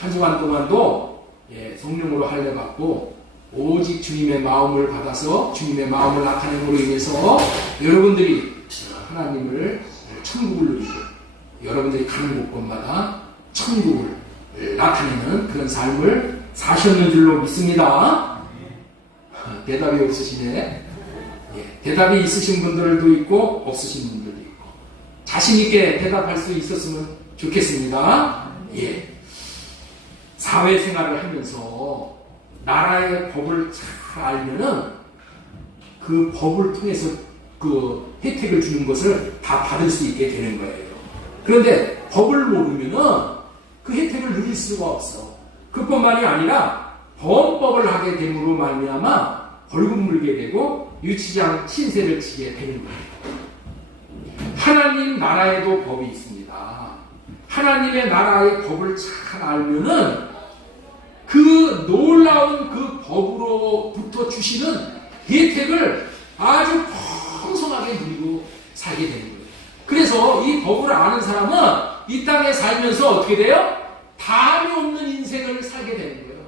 한 주간 동안도 성령으로 할례받고 오직 주님의 마음을 받아서 주님의 마음을 나타냄으로 인해서 여러분들이 하나님을 천국을 누리고 여러분들이 가는 곳곳마다 천국을 나타내는 그런 삶을 사셨는 줄로 믿습니다. 대답이 없으시네. 대답이 있으신 분들도 있고 없으신 분들도 있고 자신있게 대답할 수 있었으면 좋겠습니다. 사회생활을 하면서 나라의 법을 잘 알면은 그 법을 통해서 그 혜택을 주는 것을 다 받을 수 있게 되는 거예요. 그런데 법을 모르면은 그 혜택을 누릴 수가 없어. 그뿐만이 아니라 범법을 하게 됨으로 말미암아 벌금 물게 되고 유치장 신세를 지게 되는 거예요. 하나님 나라에도 법이 있습니다. 하나님의 나라의 법을 잘 알면은 그 놀라운 그 법으로부터 주시는 혜택을 아주 풍성하게 누리고 살게 되는 거예요. 그래서 이 법을 아는 사람은 이 땅에 살면서 어떻게 돼요? 담이 없는 인생을 살게 되는 거예요.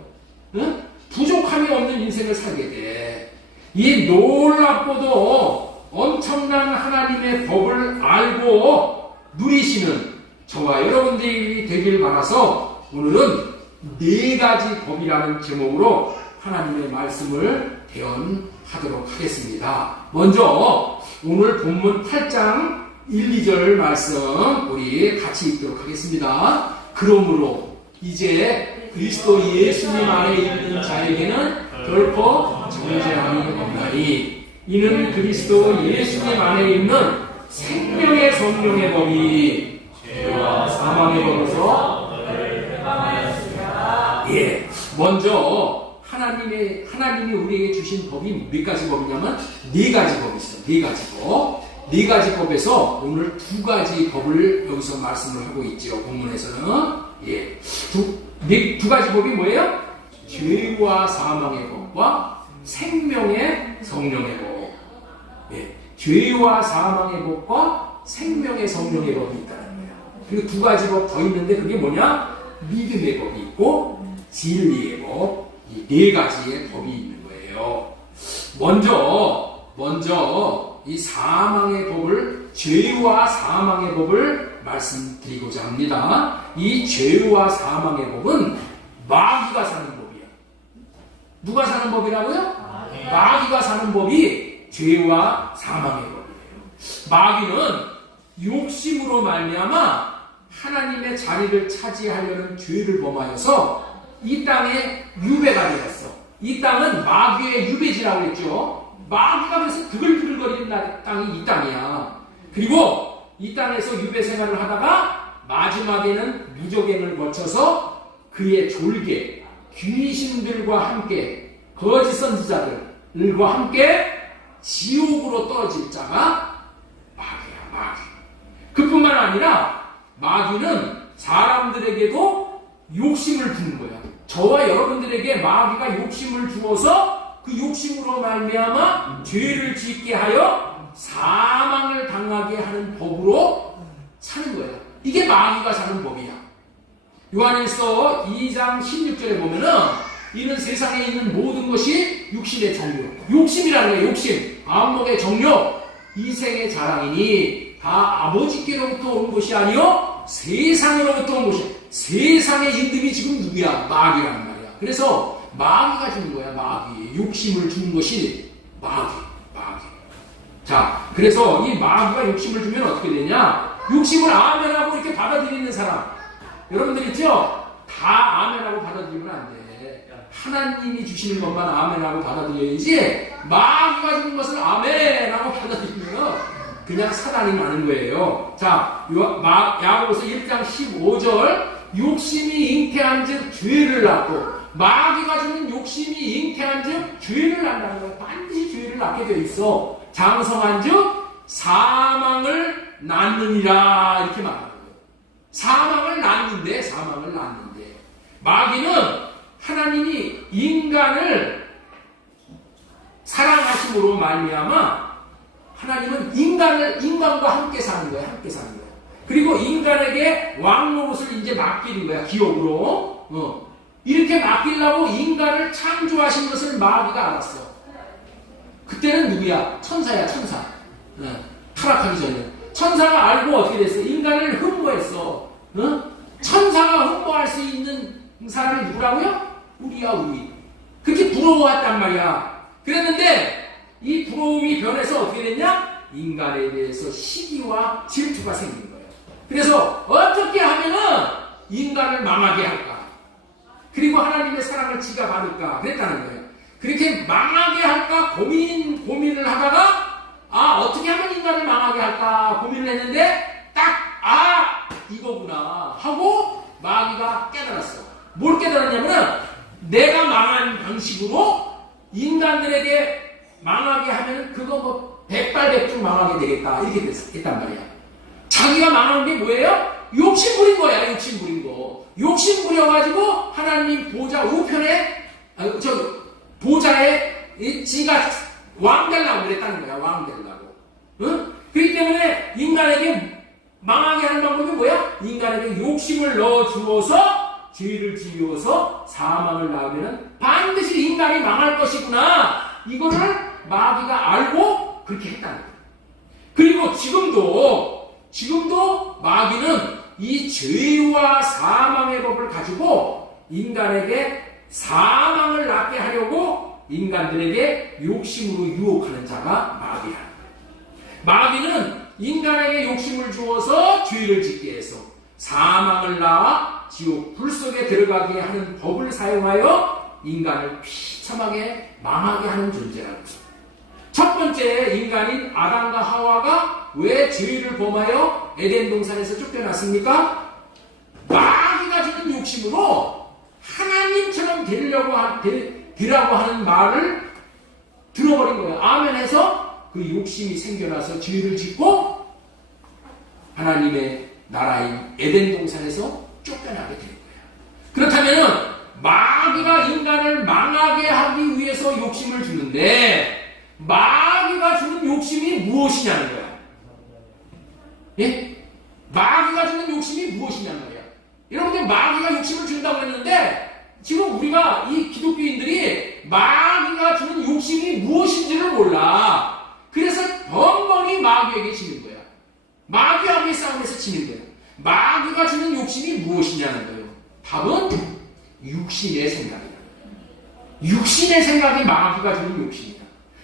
응? 부족함이 없는 인생을 살게 돼. 이 놀랍고도 엄청난 하나님의 법을 알고 누리시는 저와 여러분들이 되길 바라서 오늘은 4가지 법이라는 제목으로 하나님의 말씀을 대언하도록 하겠습니다. 먼저 오늘 본문 8장 1, 2절 말씀 우리 같이 읽도록 하겠습니다. 그러므로 이제 그리스도 예수님 안에 있는 자에게는 결코 정죄함이 없나니 이는 그리스도 예수님 안에 있는 생명의 성령의 법이 죄와 사망의 법에서 먼저 하나님이 우리에게 주신 법이 몇 가지 법이냐면 4가지 법이 있어요. 4가지 법. 4가지 법에서 오늘 2가지 법을 여기서 말씀을 하고 있죠. 본문에서는. 두 가지 법이 뭐예요? 죄와 사망의 법과 생명의 성령의 법. 죄와 사망의 법과 생명의 성령의 법이 있다는 거예요. 그리고 2가지 법 더 있는데 그게 뭐냐? 믿음의 법이 있고 진리의 법, 이 4가지의 법이 있는 거예요. 먼저 이 사망의 법을, 죄와 사망의 법을 말씀드리고자 합니다. 이 죄와 사망의 법은 마귀가 사는 법이야. 누가 사는 법이라고요? 마귀가 사는 법이 죄와 사망의 법이에요. 마귀는 욕심으로 말미암아 하나님의 자리를 차지하려는 죄를 범하여서 이 땅에 유배가 되었어. 이 땅은 마귀의 유배지라고 했죠. 마귀가 그래서 드글드글거리는 땅이 이 땅이야. 그리고 이 땅에서 유배 생활을 하다가 마지막에는 무적행을 거쳐서 그의 졸개, 귀신들과 함께 거짓 선지자들과 함께 지옥으로 떨어질 자가 마귀야, 마귀. 그뿐만 아니라 마귀는 사람들에게도 욕심을 부는 거야. 저와 여러분들에게 마귀가 욕심을 주어서 그 욕심으로 말미암아 죄를 짓게 하여 사망을 당하게 하는 법으로 사는 거야. 이게 마귀가 사는 법이야. 요한일서 2장 16절에 보면은 이는 세상에 있는 모든 것이 육신의 정욕. 욕심이라는 거야. 욕심. 안목의 정욕. 이생의 자랑이니 다 아버지께로부터 온 것이 아니요 세상으로부터 온 것이야. 세상의 인등이 지금 누구야? 마귀란 말이야. 그래서 마귀가 주는 거야. 마귀. 욕심을 주는 것이 마귀. 자, 그래서 이 마귀가 욕심을 주면 어떻게 되냐? 욕심을 아멘하고 이렇게 받아들이는 사람. 여러분들 있죠? 다 아멘하고 받아들이면 안 돼. 하나님이 주시는 것만 아멘하고 받아들여야지 마귀가 주는 것을 아멘하고 받아들이면 그냥 사단이 나는 거예요. 자, 야고보서 1장 15절 욕심이 잉태한 즉 죄를 낳고 마귀가 주는 욕심이 잉태한 즉 죄를 낳는다는 거예요. 반드시 죄를 낳게 되어 있어. 장성한 즉 사망을 낳느니라 이렇게 말하는 거예요. 사망을 낳는데 마귀는 하나님이 인간을 사랑하심으로 말미암아 하나님은 인간과 함께 사는 거야. 그리고 인간에게 왕 노릇을 이제 맡기는 거야. 기업으로. 이렇게 맡기려고 인간을 창조하신 것을 마귀가 알았어. 그때는 누구야? 천사야, 천사. 타락하기 전에. 천사가 알고 어떻게 됐어? 인간을 흠모했어. 천사가 흠모할 수 있는 사람이 누구라고요? 우리야, 우리. 그렇게 부러워했단 말이야. 그랬는데 이 부러움이 변해서 어떻게 됐냐? 인간에 대해서 시기와 질투가 생긴 거예요. 그래서 어떻게 하면은 인간을 망하게 할까? 그리고 하나님의 사랑을 지가 받을까? 그랬다는 거예요. 그렇게 망하게 할까 고민을 하다가 어떻게 하면 인간을 망하게 할까 고민을 했는데 딱 이거구나 하고 마귀가 깨달았어. 뭘 깨달았냐면 내가 망한 방식으로 인간들에게 망하게 하면 그거 뭐 백발백중 망하게 되겠다 이렇게 됐단 말이야. 자기가 망한 게 뭐예요? 욕심 부린 거야. 욕심 부린 거. 욕심 부려가지고 하나님 보좌 우편에 보좌에 지가 왕 되려고 그랬다는 거야. 왕 되려고. 응? 그렇기 때문에 인간에게 망하게 하는 방법이 뭐야? 인간에게 욕심을 넣어주어서 죄를 지어서 사망을 낳으면 반드시 인간이 망할 것이구나. 이거를 마귀가 알고 그렇게 했다는 거야. 그리고 지금도 마귀는 이 죄와 사망의 법을 가지고 인간에게 사망을 낳게 하려고 인간들에게 욕심으로 유혹하는 자가 마귀라는 거예요. 마귀는 인간에게 욕심을 주어서 죄를 짓게 해서 사망을 낳아 지옥 불 속에 들어가게 하는 법을 사용하여 인간을 비참하게 망하게 하는 존재라는 거예요. 첫 번째 인간인 아담과 하와가 왜 죄를 범하여 에덴 동산에서 쫓겨났습니까? 마귀가 주는 욕심으로 하나님처럼 되라고 하는 말을 들어버린 거예요. 아멘 해서 그 욕심이 생겨나서 죄를 짓고 하나님의 나라인 에덴 동산에서 쫓겨나게 된 거예요. 그렇다면 마귀가 인간을 망하게 하기 위해서 욕심을 주는데 마귀가 주는 욕심이 무엇이냐는 거야. 예? 마귀가 주는 욕심이 무엇이냐는 거야. 여러분들 마귀가 욕심을 준다고 했는데 지금 우리가 이 기독교인들이 마귀가 주는 욕심이 무엇인지를 몰라. 그래서 번번이 마귀에게 지는 거야. 마귀하고의 싸움에서 지는 거야. 마귀가 주는 욕심이 무엇이냐는 거예요. 답은 육신의 생각이다. 육신의 생각이 마귀가 주는 욕심이다.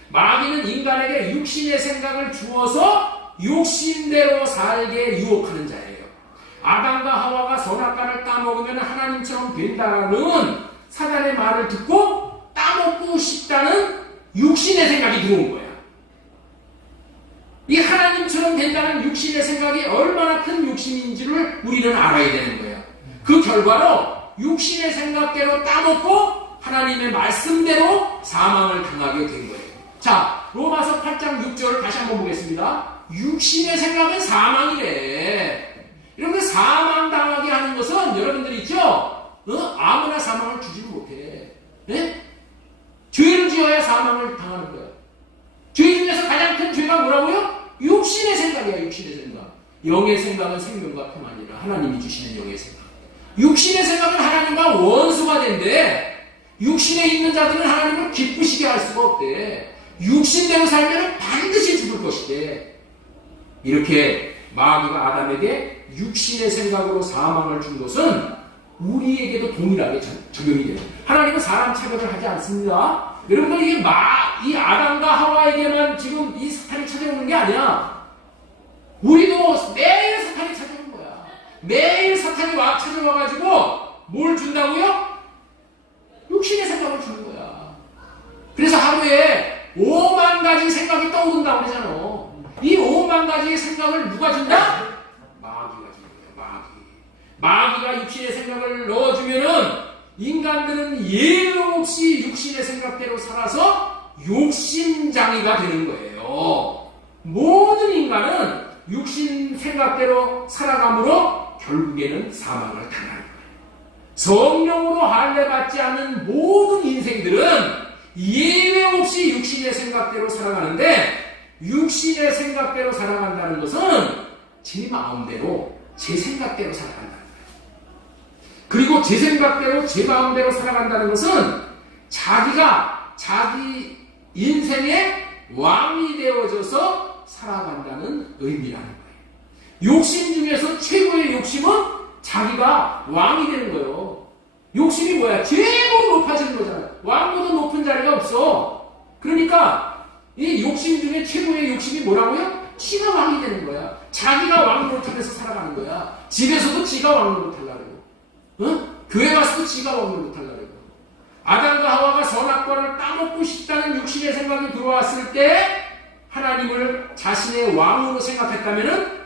마귀는 인간에게 육신의 생각을 주어서 욕심대로 살게 유혹하는 자예요. 아담과 하와가 선악과를 따먹으면 하나님처럼 된다는 사단의 말을 듣고 따먹고 싶다는 육신의 생각이 들어온 거야. 이 하나님처럼 된다는 육신의 생각이 얼마나 큰 욕심인지를 우리는 알아야 되는 거예요. 그 결과로 육신의 생각대로 따먹고 하나님의 말씀대로 사망을 당하게 된 거예요. 자, 로마서 8장 6절을 다시 한번 보겠습니다. 육신의 생각은 사망이래. 여러분들 사망 당하게 하는 것은 여러분들 있죠? 아무나 사망을 주지는 못해. 네? 죄를 지어야 사망을 당하는 거야. 죄 중에서 가장 큰 죄가 뭐라고요? 육신의 생각이야. 육신의 생각. 영의 생각은 생명과 평안이라. 하나님이 주시는 영의 생각. 육신의 생각은 하나님과 원수가 된대. 육신에 있는 자들은 하나님을 기쁘시게 할 수가 없대. 육신대로 살면 반드시 죽을 것이대. 이렇게 마귀가 아담에게 육신의 생각으로 사망을 준 것은 우리에게도 동일하게 적용이 돼요. 하나님은 사람 차별을 하지 않습니다. 여러분들 이 아담과 하와에게만 지금 이 사탄이 찾아오는 게 아니야. 우리도 매일 사탄이 찾아오는 거야. 매일 사탄이 찾아와가지고 뭘 준다고요? 육신의 생각을 주는 거야. 그래서 하루에 5만 가지 생각이 떠오른다고 그러잖아. 이 5만 가지의 생각을 누가 준다? 마귀가 주는 거야. 마귀가 육신의 생각을 넣어주면은 인간들은 예외 없이 육신의 생각대로 살아서 욕심장애가 되는 거예요. 모든 인간은 육신 생각대로 살아감으로 결국에는 사망을 당하는 거예요. 성령으로 할례받지 않는 모든 인생들은 예외 없이 육신의 생각대로 살아가는데 육신의 생각대로 살아간다는 것은 제 마음대로 제 생각대로 살아간다는 거예요. 그리고 제 생각대로 제 마음대로 살아간다는 것은 자기가 자기 인생의 왕이 되어져서 살아간다는 의미라는 거예요. 욕심 중에서 최고의 욕심은 자기가 왕이 되는 거예요. 욕심이 뭐야? 최고 높아지는 거잖아요. 왕보다 높은 자리가 없어. 그러니까 이 욕심 중에 최고의 욕심이 뭐라고요? 지가 왕이 되는 거야. 자기가 왕 노릇하면서 살아가는 거야. 집에서도 지가 왕 노릇하려고. 응? 교회 가서도 지가 왕 노릇하려고. 아담과 하와가 선악과를 따먹고 싶다는 육신의 생각이 들어왔을 때 하나님을 자신의 왕으로 생각했다면은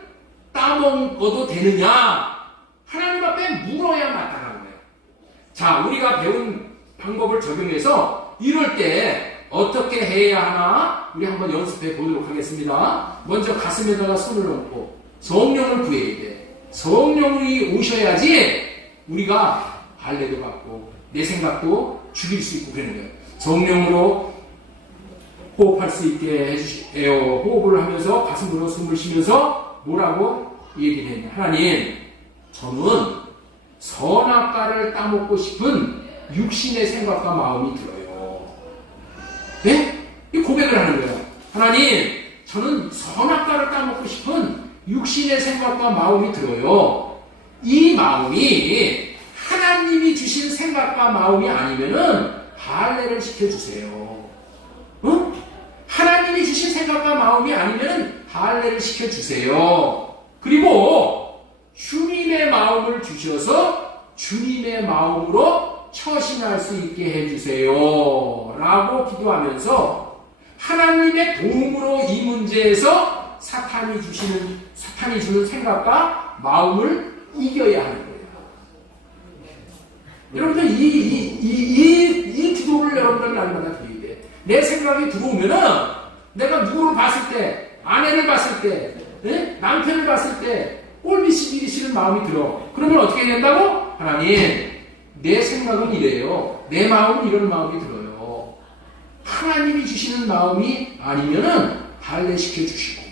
따먹어도 되느냐? 하나님 앞에 물어야 마땅한 거예요. 자, 우리가 배운 방법을 적용해서 이럴 때 어떻게 해야 하나? 우리 한번 연습해 보도록 하겠습니다. 먼저 가슴에다가 손을 얹고 성령을 구해야 돼. 성령이 오셔야지 우리가 할례도 받고 내 생각도 죽일 수 있고 그러는 거예요. 성령으로 호흡할 수 있게 해주세요. 호흡을 하면서 가슴으로 숨을 쉬면서 뭐라고 얘기를 했냐. 하나님, 저는 선악과를 따먹고 싶은 육신의 생각과 마음이 들어요. 네? 이 고백을 하는 거예요. 하나님, 저는 선악과를 따먹고 싶은 육신의 생각과 마음이 들어요. 이 마음이 하나님이 주신 생각과 마음이 아니면은 할례를 시켜주세요. 응? 하나님이 주신 생각과 마음이 아니면은 할례를 시켜주세요. 그리고 주님의 마음을 주셔서 주님의 마음으로 처신할 수 있게 해주세요. 라고 기도하면서 하나님의 도움으로 이 문제에서 사탄이 주는 생각과 마음을 이겨야 하는 거예요. 여러분들 이 기도를 여러분들 날마다 드려야 돼. 내 생각이 들어오면은 내가 누구를 봤을 때, 아내를 봤을 때, 네? 남편을 봤을 때 꼴보기 싫은 마음이 들어. 그러면 어떻게 해야 된다고? 하나님, 내 생각은 이래요. 내 마음은 이런 마음이 들어요. 하나님이 주시는 마음이 아니면은 할례시켜 주시고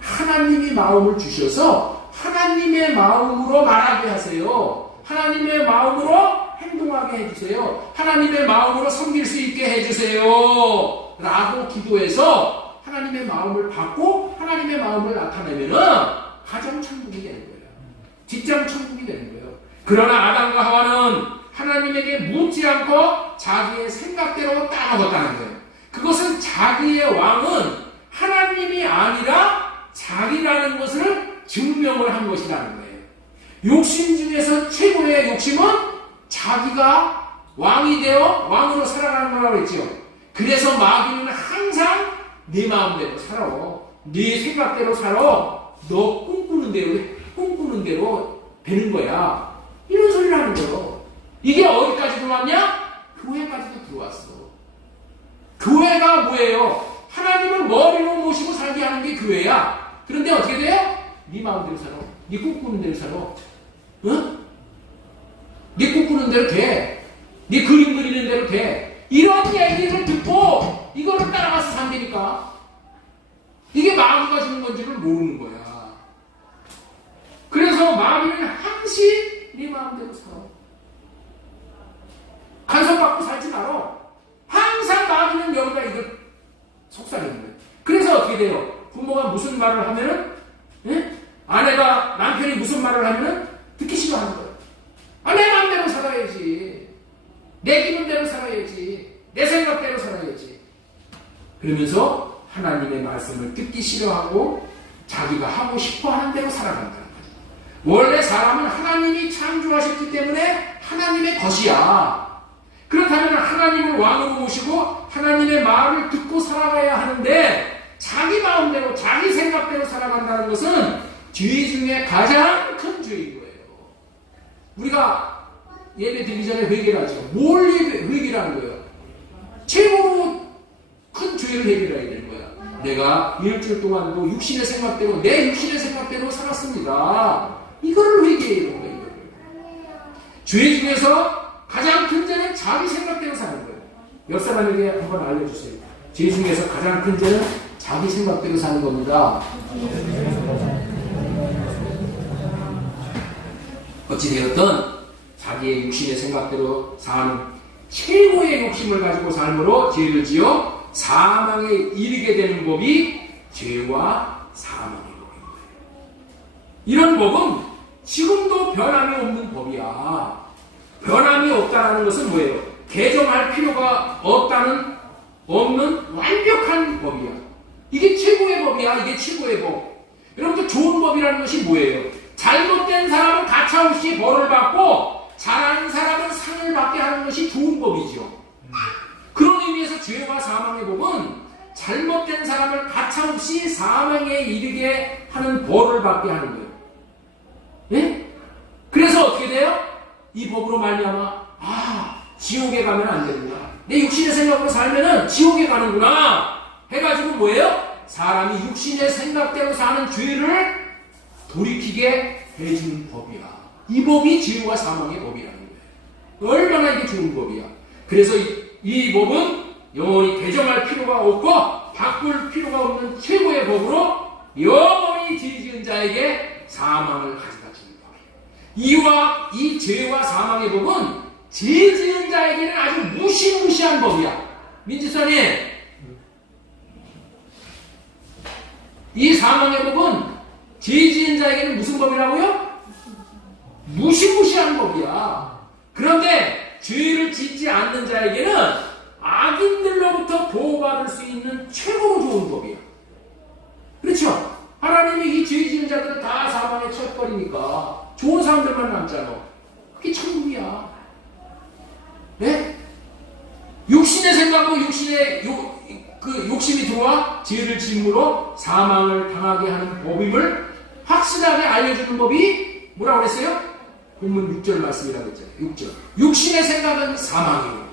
하나님이 마음을 주셔서 하나님의 마음으로 말하게 하세요. 하나님의 마음으로 행동하게 해주세요. 하나님의 마음으로 섬길 수 있게 해주세요. 라고 기도해서 하나님의 마음을 받고 하나님의 마음을 나타내면은 가정 천국이 되는 거예요. 직장 천국이 되는 거예요. 그러나 아담과 하와는 하나님에게 묻지 않고 자기의 생각대로 따라갔다는 거예요. 그것은 자기의 왕은 하나님이 아니라 자기라는 것을 증명을 한 것이라는 거예요. 욕심 중에서 최고의 욕심은 자기가 왕이 되어 왕으로 살아가는 거라고 했죠. 그래서 마귀는 항상 네 마음대로 살아. 네 생각대로 살아. 너 꿈꾸는 대로 되는 거야. 이런 소리를 하는 거예요. 이게 어디까지 들어왔냐? 교회까지도 들어왔어. 교회가 뭐예요? 하나님을 머리로 모시고 살게 하는 게 교회야. 그런데 어떻게 돼요? 네 마음대로 살아. 네 꿈꾸는 대로 살아. 응? 네 꿈꾸는 대로 돼. 네 그림 그리는 대로 돼. 이런 얘기를 듣고 이거를 따라가서 산다니까. 이게 마귀가 주는 건지를 모르는 거야. 그래서 마귀는 항상 네 마음대로 살아. 간섭받고 살지 말어. 항상 마귀는 여기가 이걸 속삭이는 거예요. 그래서 어떻게 돼요? 부모가 무슨 말을 하면은, 예? 아내가, 남편이 무슨 말을 하면은 듣기 싫어하는 거예요. 아, 내 마음대로 살아야지. 내 기분대로 살아야지. 내 생각대로 살아야지. 그러면서 하나님의 말씀을 듣기 싫어하고 자기가 하고 싶어 하는 대로 살아간다는 거예요. 원래 사람은 하나님이 창조하셨기 때문에 하나님의 것이야. 그렇다면 하나님을 왕으로 모시고 하나님의 말을 듣고 살아가야 하는데 자기 마음대로 자기 생각대로 살아간다는 것은 죄 중에 가장 큰 죄인 거예요. 우리가 예배 드리기 전에 회개를 하죠. 뭘 회개를 하는 거예요? 최고로 큰 죄를 해결해야 되는 거야. 내가 일주일 동안도 육신의 생각대로 내 육신의 생각대로 살았습니다. 이거를 회개해야 되는 거예요. 죄 중에서 가장 큰 죄는 자기 생각대로 사는 거예요. 옆 사람에게 한번 알려주세요. 죄 중에서 가장 큰 죄는 자기 생각대로 사는 겁니다. 어찌되었든 자기의 육신의 생각대로 사는 최고의 욕심을 가지고 삶으로 죄를 지어 사망에 이르게 되는 법이 죄와 사망의 법인 거예요. 이런 법은 지금도 변함이 없는 법이야. 변함이 없다는 것은 뭐예요? 개정할 필요가 없는 완벽한 법이야. 이게 최고의 법이야. 이게 최고의 법. 여러분들 좋은 법이라는 것이 뭐예요? 잘못된 사람은 가차없이 벌을 받고 잘하는 사람은 상을 받게 하는 것이 좋은 법이죠. 그런 의미에서 죄와 사망의 법은 잘못된 사람을 가차없이 사망에 이르게 하는 벌을 받게 하는 거예요. 예? 그래서 어떻게 돼요? 이 법으로 말미암아 지옥에 가면 안 되는구나. 내 육신의 생각으로 살면은 지옥에 가는구나 해가지고 뭐예요? 사람이 육신의 생각대로 사는 죄를 돌이키게 해주는 법이야. 이 법이 죄와 사망의 법이라는 거예요. 얼마나 이게 좋은 법이야. 그래서 이 법은 영원히 개정할 필요가 없고 바꿀 필요가 없는 최고의 법으로 영원히 죄 지은 자에게 사망을 가져다 주는 법이에요. 이 죄와 사망의 법은 죄 지은 자에게는 아주 무시무시한 법이야. 민지선님, 이 사망의 법은 죄 지은 자에게는 무슨 법이라고요? 무시무시한 법이야. 그런데 죄를 짓지 않는 자에게는 악인들로부터 보호받을 수 있는 최고로 좋은 법이야. 그렇죠? 하나님이 이 죄 지은 자들을 다 사망에 처해버리니까 좋은 사람들만 남잖아. 그게 천국이야. 네? 육신의 생각으로 육신의 욕심이 들어와 죄를 짓므로 사망을 당하게 하는 법임을 확실하게 알려주는 법이 뭐라고 그랬어요? 본문 6절 말씀이라고 했잖아요. 6절. 육신의 생각은 사망이고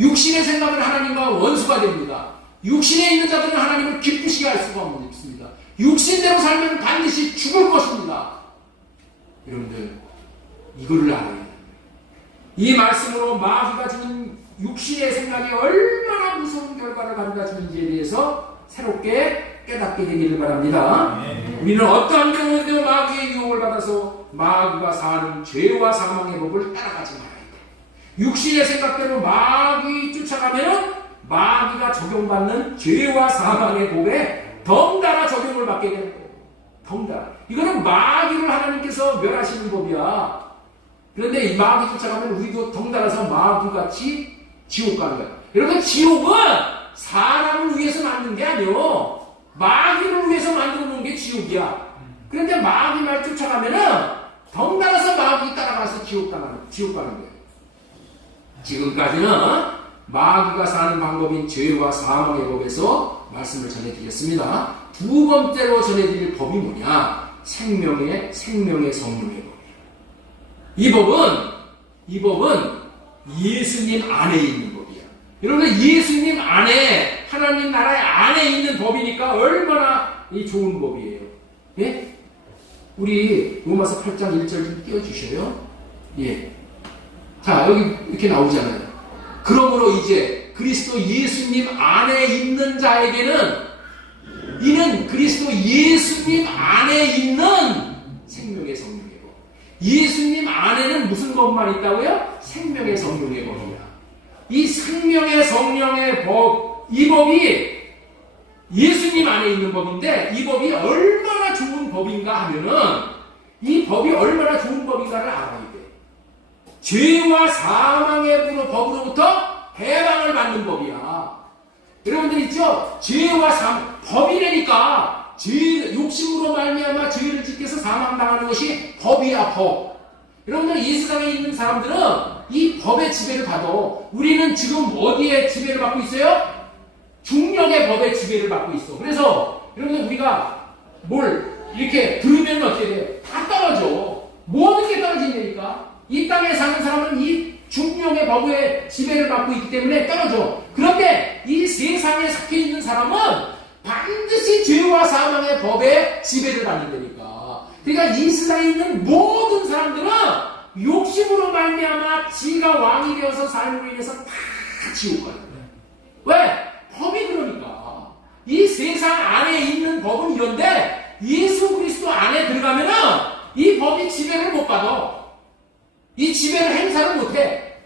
육신의 생각은 하나님과 원수가 됩니다. 육신에 있는 자들은 하나님을 기쁘시게 할 수가 없습니다. 육신대로 살면 반드시 죽을 것입니다. 여러분들 이거를 알아야 돼요. 이 말씀으로 마귀가 주는 육신의 생각이 얼마나 무서운 결과를 가져다 주는지에 대해서 새롭게 깨닫게 되기를 바랍니다. 우리는 어떠한 경우에도 마귀의 유혹을 받아서 마귀가 사는 죄와 사망의 법을 따라가지 말아야 돼. 육신의 생각대로 마귀 쫓아가면 마귀가 적용받는 죄와 사망의 법에 덩달아 적용을 받게 되는 거예요. 덩달아. 이거는 마귀를 하나님께서 멸하시는 법이야. 그런데 이 마귀 쫓아가면 우리도 덩달아서 마귀같이 지옥 가는 거야. 여러분, 지옥은 사람을 위해서 만든 게 아니요. 마귀를 위해서 만들어 놓은 게 지옥이야. 그런데 마귀 말 쫓아가면은 덩달아서 마귀 따라가서 지옥 가는 거예요. 지금까지는 마귀가 사는 방법인 죄와 사망의 법에서 말씀을 전해드렸습니다. 두 번째로 전해드릴 법이 뭐냐? 생명의 성령의 법이에요. 이 법은 예수님 안에 있는 법이야. 여러분, 예수님 안에, 하나님 나라의 안에 있는 법이니까 얼마나 좋은 법이에요. 예? 우리 로마서 8장 1절 좀 띄워주셔요. 예. 자, 여기 이렇게 나오잖아요. 그러므로 이제 그리스도 예수님 안에 있는 자에게는 이는 그리스도 예수님 안에 있는 생명의 성령의 법. 예수님 안에는 무슨 법만 있다고요? 생명의 성령의 법이야. 이 생명의 성령의 법, 이 법이 예수님 안에 있는 법인데 이 법이 얼마나 좋은 법인가 하면은 이 법이 얼마나 좋은 법인가를 알아야 돼. 죄와 사망의 법으로부터 해방을 받는 법이야. 여러분들 있죠? 죄와 사망, 법이라니까. 욕심으로 말미암아 죄를 짓게 해서 사망당하는 것이 법이야, 법. 여러분들 이 세상에 있는 사람들은 이 법의 지배를 받아. 우리는 지금 어디에 지배를 받고 있어요? 중력의 법의 지배를 받고 있어. 그래서 여러분들 우리가 뭘 이렇게 들으면 어떻게 돼? 다 떨어져. 모든 게 떨어진다니까. 이 땅에 사는 사람은 이 중력의 법의 지배를 받고 있기 때문에 떨어져. 그런데 이 세상에 섞여 있는 사람은 반드시 죄와 사망의 법의 지배를 받는다니까. 그러니까 이 세상에 있는 모든 사람들은 욕심으로 말미암아 지가 왕이 되어서 삶으로 인해서 다 지옥 가요. 왜? 법이 그러니까. 이 세상 안에 있는 법은 이런데 예수 그리스도 안에 들어가면은 이 법이 지배를 못 받아. 이 지배를 행사를 못해.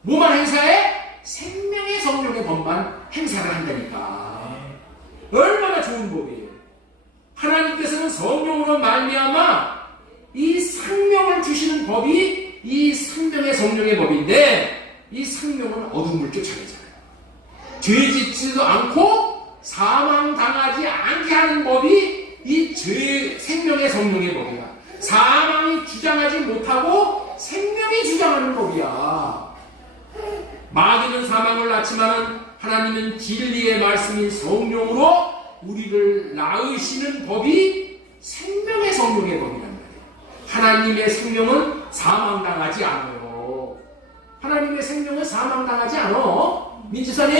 뭐만 행사해? 생명의 성령의 법만 행사를 한다니까. 얼마나 좋은 법이에요. 하나님께서는 성령으로 말미암아 이 생명을 주시는 법이 이 생명의 성령의 법인데, 이 생명은 어둠을 쫓아내잖아요. 죄 짓지도 않고 사망당하지 않게 하는 법이 이 생명의 성령의 법이야. 사망이 주장하지 못하고 생명이 주장하는 법이야. 마귀는 사망을 낳지만 하나님은 진리의 말씀인 성령으로 우리를 낳으시는 법이 생명의 성령의 법이란 말이에요. 하나님의 생명은 사망당하지 않아요. 하나님의 생명은 사망당하지 않아. 민지사님,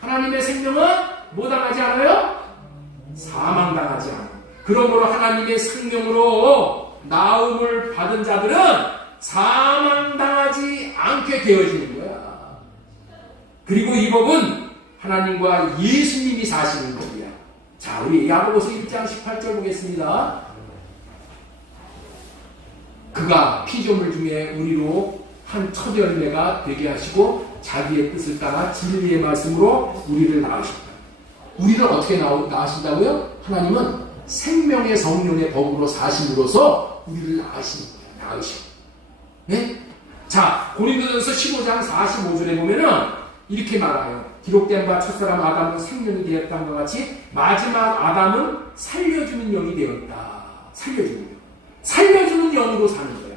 하나님의 생명은 뭐 당하지 않아요? 사망당하지 않아. 그러므로 하나님의 생명으로 나음을 받은 자들은 사망당하지 않게 되어지는 거야. 그리고 이 법은 하나님과 예수님이 사시는 법이야. 자, 우리 야고보서 1장 18절 보겠습니다. 그가 피조물 중에 우리로 한 첫 열매가 되게 하시고 자기의 뜻을 따라 진리의 말씀으로 우리를 낳으셨다. 우리를 어떻게 낳으신다고요? 하나님은 생명의 성령의 법으로 사심으로써 우리를 낳으시는 거예요. 낳으시고. 네? 자, 고린도전서 15장 45절에 보면은 이렇게 말해요. 기록된 바 첫사람 아담은 생명이 되었다는 것 같이 마지막 아담은 살려주는 영이 되었다. 살려주는 영. 살려주는 영으로 사는 거야.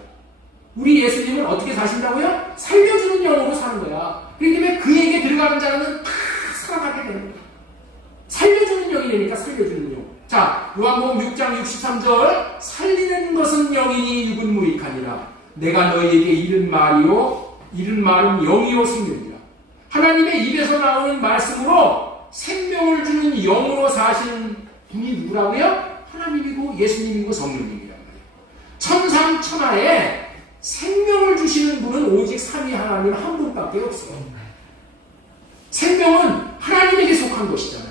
우리 예수님은 어떻게 사신다고요? 살려주는 영으로 사는 거야. 그렇기 때문에 그에게 들어가는 자는 다 살아나게 되는 거야. 살려주는 영이 되니까 살려주는 영. 자, 요한복음 6장 63절 살리는 것은 영이니 육은 무익하니라. 내가 너희에게 이른 말이요 이른 말은 영이요 생명이라. 하나님의 입에서 나오는 말씀으로 생명을 주는 영으로 사시는 분이 누구라고요? 하나님이고 예수님이고 성령님이란 말이에요. 천상천하에 생명을 주시는 분은 오직 삼위 하나님 한 분밖에 없어요. 생명은 하나님에게 속한 것이잖아요.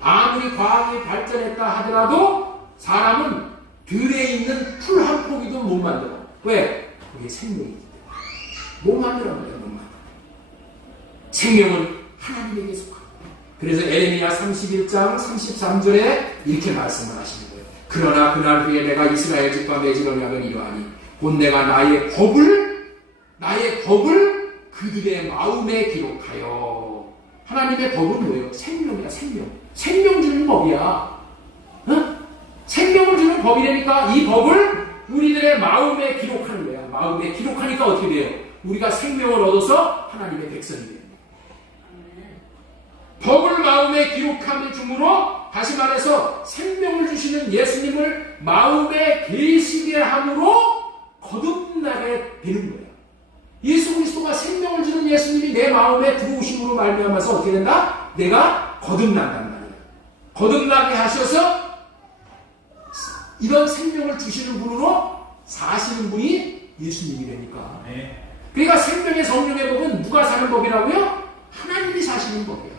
아무리 과학이 발전했다 하더라도 사람은 들에 있는 풀 한 포기도 못 만들어. 왜? 그게 생명이기 때문에. 못 만들어. 생명은 하나님에게 속한 거예요. 그래서 에레미야 31장 33절에 이렇게 말씀을 하시는 거예요. 그러나 그날 후에 내가 이스라엘 집과 맺은 언약은 이러하니 곧 내가 나의 법을 그들의 마음에 기록하여. 하나님의 법은 뭐예요? 생명이야. 생명 주는 법이야. 응? 생명을 주는 법이라니까 이 법을 우리들의 마음에 기록하는 거야. 마음에 기록하니까 어떻게 돼요? 우리가 생명을 얻어서 하나님의 백성이 돼요. 법을 마음에 기록함을 중으로, 다시 말해서 생명을 주시는 예수님을 마음에 계시게 함으로 거듭나게 되는 거예요. 예수 그리스도가 생명을 주는 예수님이 내 마음에 들어오심으로 말미암아서 어떻게 된다? 내가 거듭난단 말이에요. 거듭나게 하셔서 이런 생명을 주시는 분으로 사시는 분이 예수님이라니까. 그러니까 생명의 성령의 법은 누가 사는 법이라고요? 하나님이 사시는 법이야.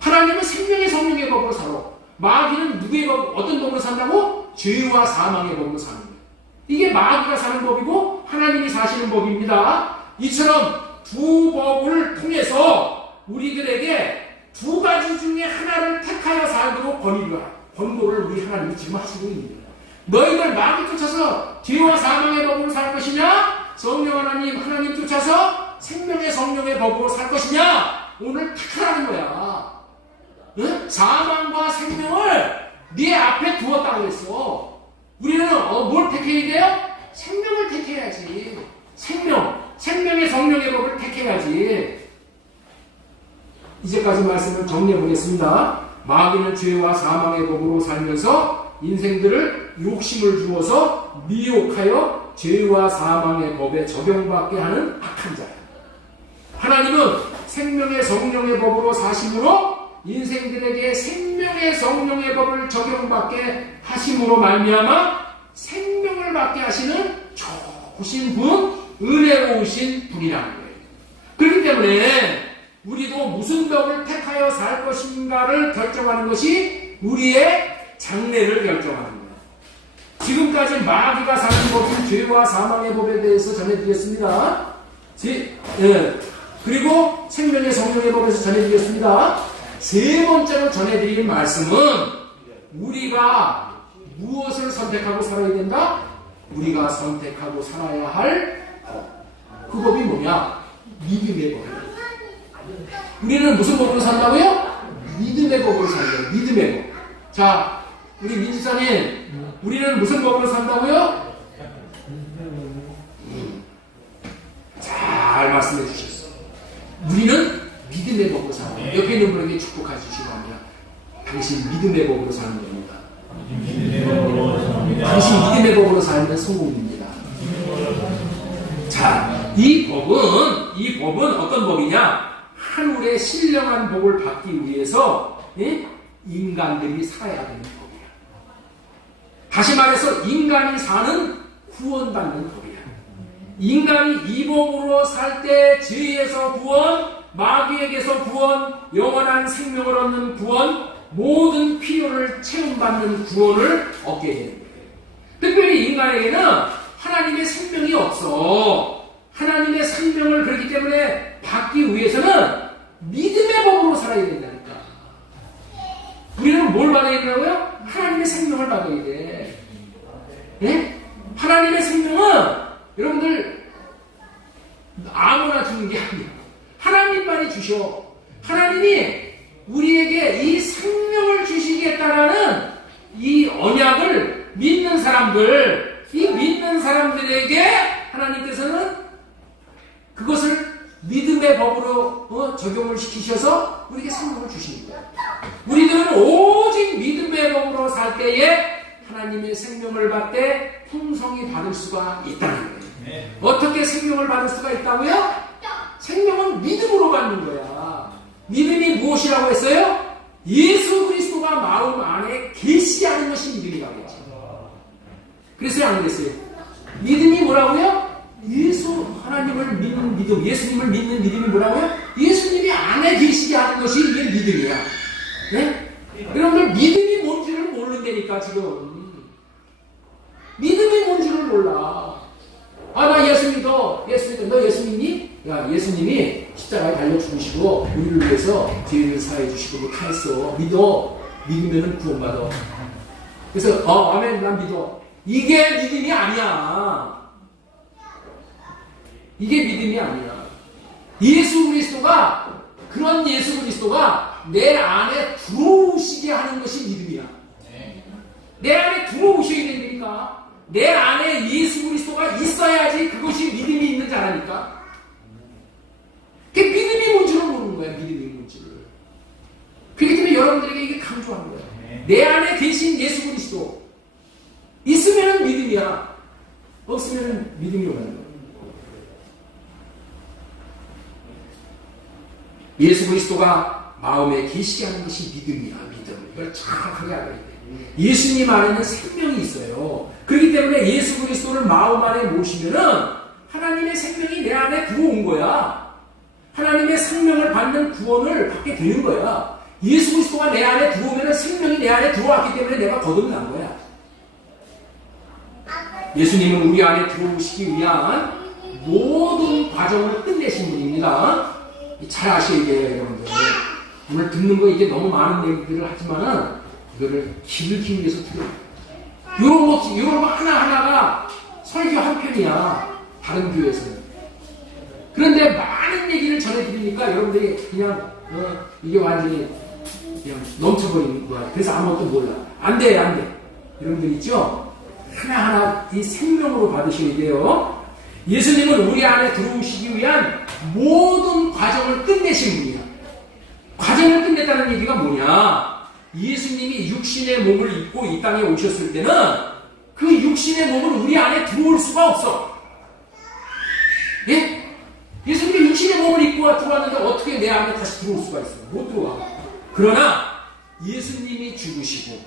하나님은 생명의 성령의 법으로 살아. 마귀는 누구의 법, 어떤 법으로 산다고? 죄와 사망의 법으로 사는 거예요. 이게 마귀가 사는 법이고 하나님이 사시는 법입니다. 이처럼 두 법을 통해서 우리들에게 두 가지 중에 하나를 택하여 살도록 권고를 우리 하나님이 지금 하시고 있는 거예요. 너희들 마귀 쫓아서 죄와 사망의 법으로 살 것이냐? 성령 하나님 쫓아서 생명의 성령의 법으로 살 것이냐? 오늘 택하라는 거야. 응? 사망과 생명을 네 앞에 두었다고 했어. 우리는 뭘 택해야 돼요? 생명을 택해야지. 생명의 성령의 법을 택해야지. 이제까지 말씀을 정리해 보겠습니다. 마귀는 죄와 사망의 법으로 살면서 인생들을 욕심을 주어서 미혹하여 죄와 사망의 법에 적용받게 하는 악한 자야. 하나님은 생명의 성령의 법으로 사심으로 인생들에게 생명의 성령의 법을 적용받게 하심으로 말미암아 생명을 받게 하시는 좋으신 분, 은혜로우신 분이라는 거예요. 그렇기 때문에 우리도 무슨 법을 택하여 살 것인가를 결정하는 것이 우리의 장래를 결정하는 거예요. 지금까지 마귀가 사는 법인 죄와 사망의 법에 대해서 전해드렸습니다. 그리고 생명의 성령의 법에서 전해드렸습니다. 세 번째로 전해드릴 말씀은 우리가 무엇을 선택하고 살아야 된다? 우리가 선택하고 살아야 할 법. 그 법이 뭐냐? 믿음의 법이에요. 우리는 무슨 법으로 산다고요? 믿음의 법으로 산다고요. 믿음의 법. 자, 우리 민지사님, 우리는 무슨 법으로 산다고요? 잘 말씀해 주셨어요. 우리는 믿음의 법으로 사는 거예요. 옆에 있는 분에게 축복해 주시기 바랍니다. 당신 믿음의 법으로 사는 겁니다. 당신 믿음의 법으로 살면 성공입니다. 자, 이 법은 어떤 법이냐? 하늘의 신령한 복을 받기 위해서 인간들이 살아야 되는 법이야. 다시 말해서 인간이 사는 구원받는 법이야. 인간이 이 법으로 살 때 죄에서 구원, 마귀에게서 구원, 영원한 생명을 얻는 구원, 모든 필요를 체험받는 구원을 얻게 되는 거예요. 특별히 인간에게는 하나님의 생명이 없어. 하나님의 생명을 그렇기 때문에 받기 위해서는 믿음의 법으로 살아야 된다니까. 우리는 뭘 받아야 된다고요? 하나님의 생명을 받아야 돼. 네? 하나님의 생명은 여러분들 아무나 주는 게 아니야. 하나님만이 주셔. 하나님이 우리에게 이 생명을 주시겠다라는 이 언약을 믿는 사람들, 이 믿는 사람들에게 하나님께서는 그것을 믿음의 법으로 적용을 시키셔서 우리에게 생명을 주시는 거예요. 우리들은 오직 믿음의 법으로 살 때에 하나님의 생명을 받되 풍성히 받을 수가 있다는 거예요. 네. 어떻게 생명을 받을 수가 있다고요? 생명은 믿음으로 받는 거야. 믿음이 무엇이라고 했어요? 예수 그리스도가 마음 안에 계시하는 것이 믿음이라고 했죠. 그랬어요, 안 그랬어요? 믿음이 뭐라고요? 하나님을 믿는 믿음, 예수님을 믿는 믿음이 뭐라고요? 예수님이 안에 계시게 하는 것이 이게 믿음이야. 네? 여러분들 믿음이 뭔지를 모른다니까 지금. 믿음이 뭔지를 몰라. 아, 나 예수 믿어. 너 예수 믿니? 야, 예수님이 십자가에 달려 죽으시고 우리를 위해서 죄를 사해 주시고 다 했어. 믿어. 믿으면 구원받아. 그래서 아멘, 난 믿어. 이게 믿음이 아니야. 이게 믿음이 아니야. 예수 그리스도가, 그런 예수 그리스도가 내 안에 들어오시게 하는 것이 믿음이야. 내 안에 들어오셔야 된다니까. 내 안에 예수 그리스도가 있어야지 그것이 믿음이 있는 자라니까. 그 믿음이 뭔지를 모르는 거야. 믿음이 뭔지를. 그렇기 때문에 여러분들에게 이게 강조하는 거야. 내 안에 계신 예수 그리스도 있으면 믿음이야. 없으면 믿음이 오는 거야. 예수 그리스도가 마음에 계시게 하는 것이 믿음이야. 믿음. 이걸 정확하게 알아야 돼. 예수님 안에는 생명이 있어요. 그렇기 때문에 예수 그리스도를 마음 안에 모시면은 하나님의 생명이 내 안에 들어온 거야. 하나님의 생명을 받는 구원을 받게 되는 거야. 예수 그리스도가 내 안에 들어오면은 생명이 내 안에 들어왔기 때문에 내가 거듭난 거야. 예수님은 우리 안에 들어오시기 위한 모든 과정을 끝내신 분입니다. 잘 아셔야 돼요, 여러분들. 오늘 듣는 거 이게 너무 많은 얘기들을 하지만은 이거를 길기 위해서 들어요. 이런 거 하나하나가 설교 한 편이야. 다른 교회에서는. 그런데 많은 얘기를 전해드리니까 여러분들이 그냥 이게 완전히 그냥 넘쳐버리는 거야. 그래서 아무것도 몰라. 안 돼. 여러분들 있죠? 하나하나 이 생명으로 받으셔야 돼요. 예수님은 우리 안에 들어오시기 위한 모든 과정을 끝내신 분이야. 과정을 끝냈다는 얘기가 뭐냐? 예수님이 육신의 몸을 입고 이 땅에 오셨을 때는 그 육신의 몸은 우리 안에 들어올 수가 없어. 예? 예수님이 육신의 몸을 입고 들어왔는데 어떻게 내 안에 다시 들어올 수가 있어? 못 들어와. 그러나 예수님이 죽으시고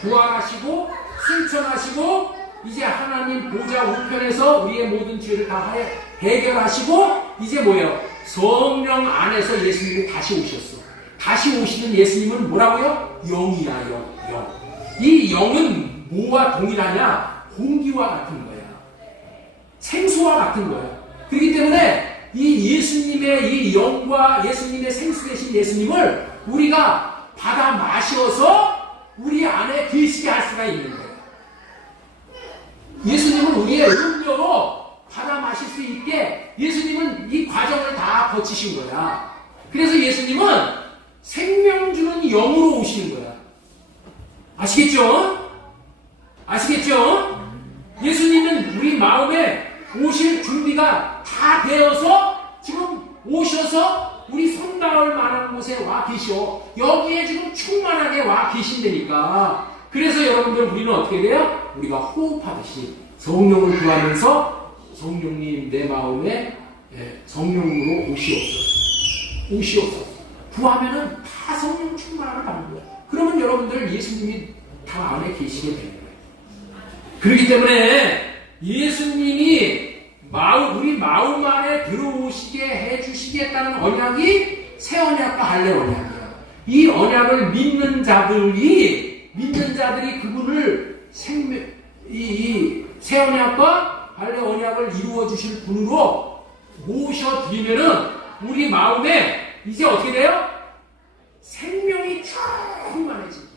부활하시고 승천하시고 이제 하나님 보좌 우편에서 우리의 모든 죄를 다 해결하시고 이제 뭐예요? 성령 안에서 예수님이 다시 오셨어. 다시 오시는 예수님은 뭐라고요? 영이야, 영. 이 영은 뭐와 동일하냐? 공기와 같은 거야. 생수와 같은 거야. 그렇기 때문에 이 예수님의 이 영과 예수님의 생수 되신 예수님을 우리가 받아 마셔서 우리 안에 계시게 할 수가 있는 거예요. 예수님은 우리의 음료로 받아 마실 수 있게 예수님은 이 과정을 다 거치신 거야. 그래서 예수님은 생명 주는 영으로 오시는 거야. 아시겠죠? 아시겠죠? 예수님은 우리 마음에 오실 준비가 다 되어서 지금 오셔서 우리 손닿을 만한 곳에 와 계셔. 여기에 지금 충만하게 와 계신다니까. 그래서 여러분들 우리는 어떻게 돼요? 우리가 호흡하듯이 성령을 구하면서 성령님 내 마음에 성령으로 오시옵소서. 오시옵소서. 구하면은 다 성령 충만함을 받는 거예요. 그러면 여러분들 예수님이 다 안에 계시게 되는 거예요. 그렇기 때문에 예수님이 우리 마음 안에 들어오시게 해주시겠다는 언약이 새 언약과 할례 언약이야. 이 언약을 믿는 자들이 그분을 이 새 언약과 할례 언약을 이루어 주실 분으로 모셔드리면은 우리 마음에 이제 어떻게 돼요? 생명이 충만해집니다.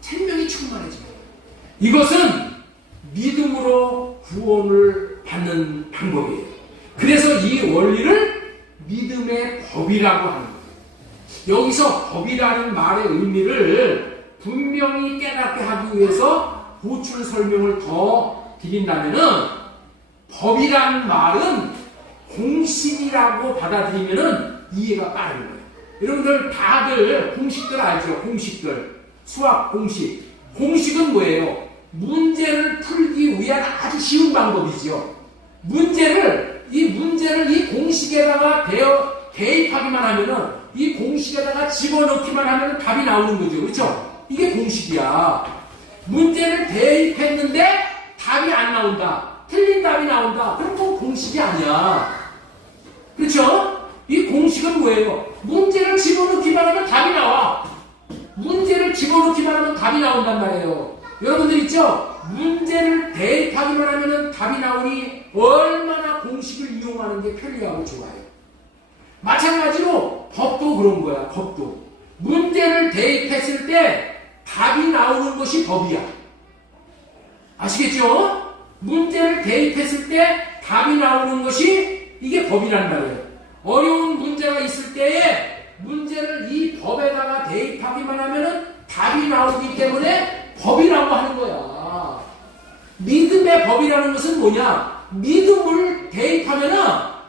생명이 충만해집니다. 이것은 믿음으로 구원을 받는 방법이에요. 그래서 이 원리를 믿음의 법이라고 하는 거예요. 여기서 법이라는 말의 의미를 분명히 깨닫게 하기 위해서 보충 설명을 더 드린다면은 법이라는 말은 공식이라고 받아들이면은 이해가 빠른 거예요. 여러분들 다들 공식들 알죠? 공식들. 수학 공식. 공식은 뭐예요? 문제를 풀기 위한 아주 쉬운 방법이죠. 이 공식에다가 대입하기만 하면은, 이 공식에다가 집어넣기만 하면은 답이 나오는 거죠. 그렇죠? 이게 공식이야. 문제를 대입했는데 답이 안 나온다. 틀린 답이 나온다. 그럼 그건 공식이 아니야. 그렇죠? 이 공식은 뭐예요? 문제를 집어넣기만 하면 답이 나와. 문제를 집어넣기만 하면 답이 나온단 말이에요. 여러분들 있죠? 문제를 대입하기만 하면 답이 나오니 얼마나 공식을 이용하는 게 편리하고 좋아요. 마찬가지로 법도 그런 거야. 법도. 문제를 대입했을 때 답이 나오는 것이 법이야. 아시겠죠? 문제를 대입했을 때 답이 나오는 것이 이게 법이란 말이에요. 어려운 문제가 있을 때에 문제를 이 법에다가 대입하기만 하면은 답이 나오기 때문에 법이라고 하는 거야. 믿음의 법이라는 것은 뭐냐? 믿음을 대입하면은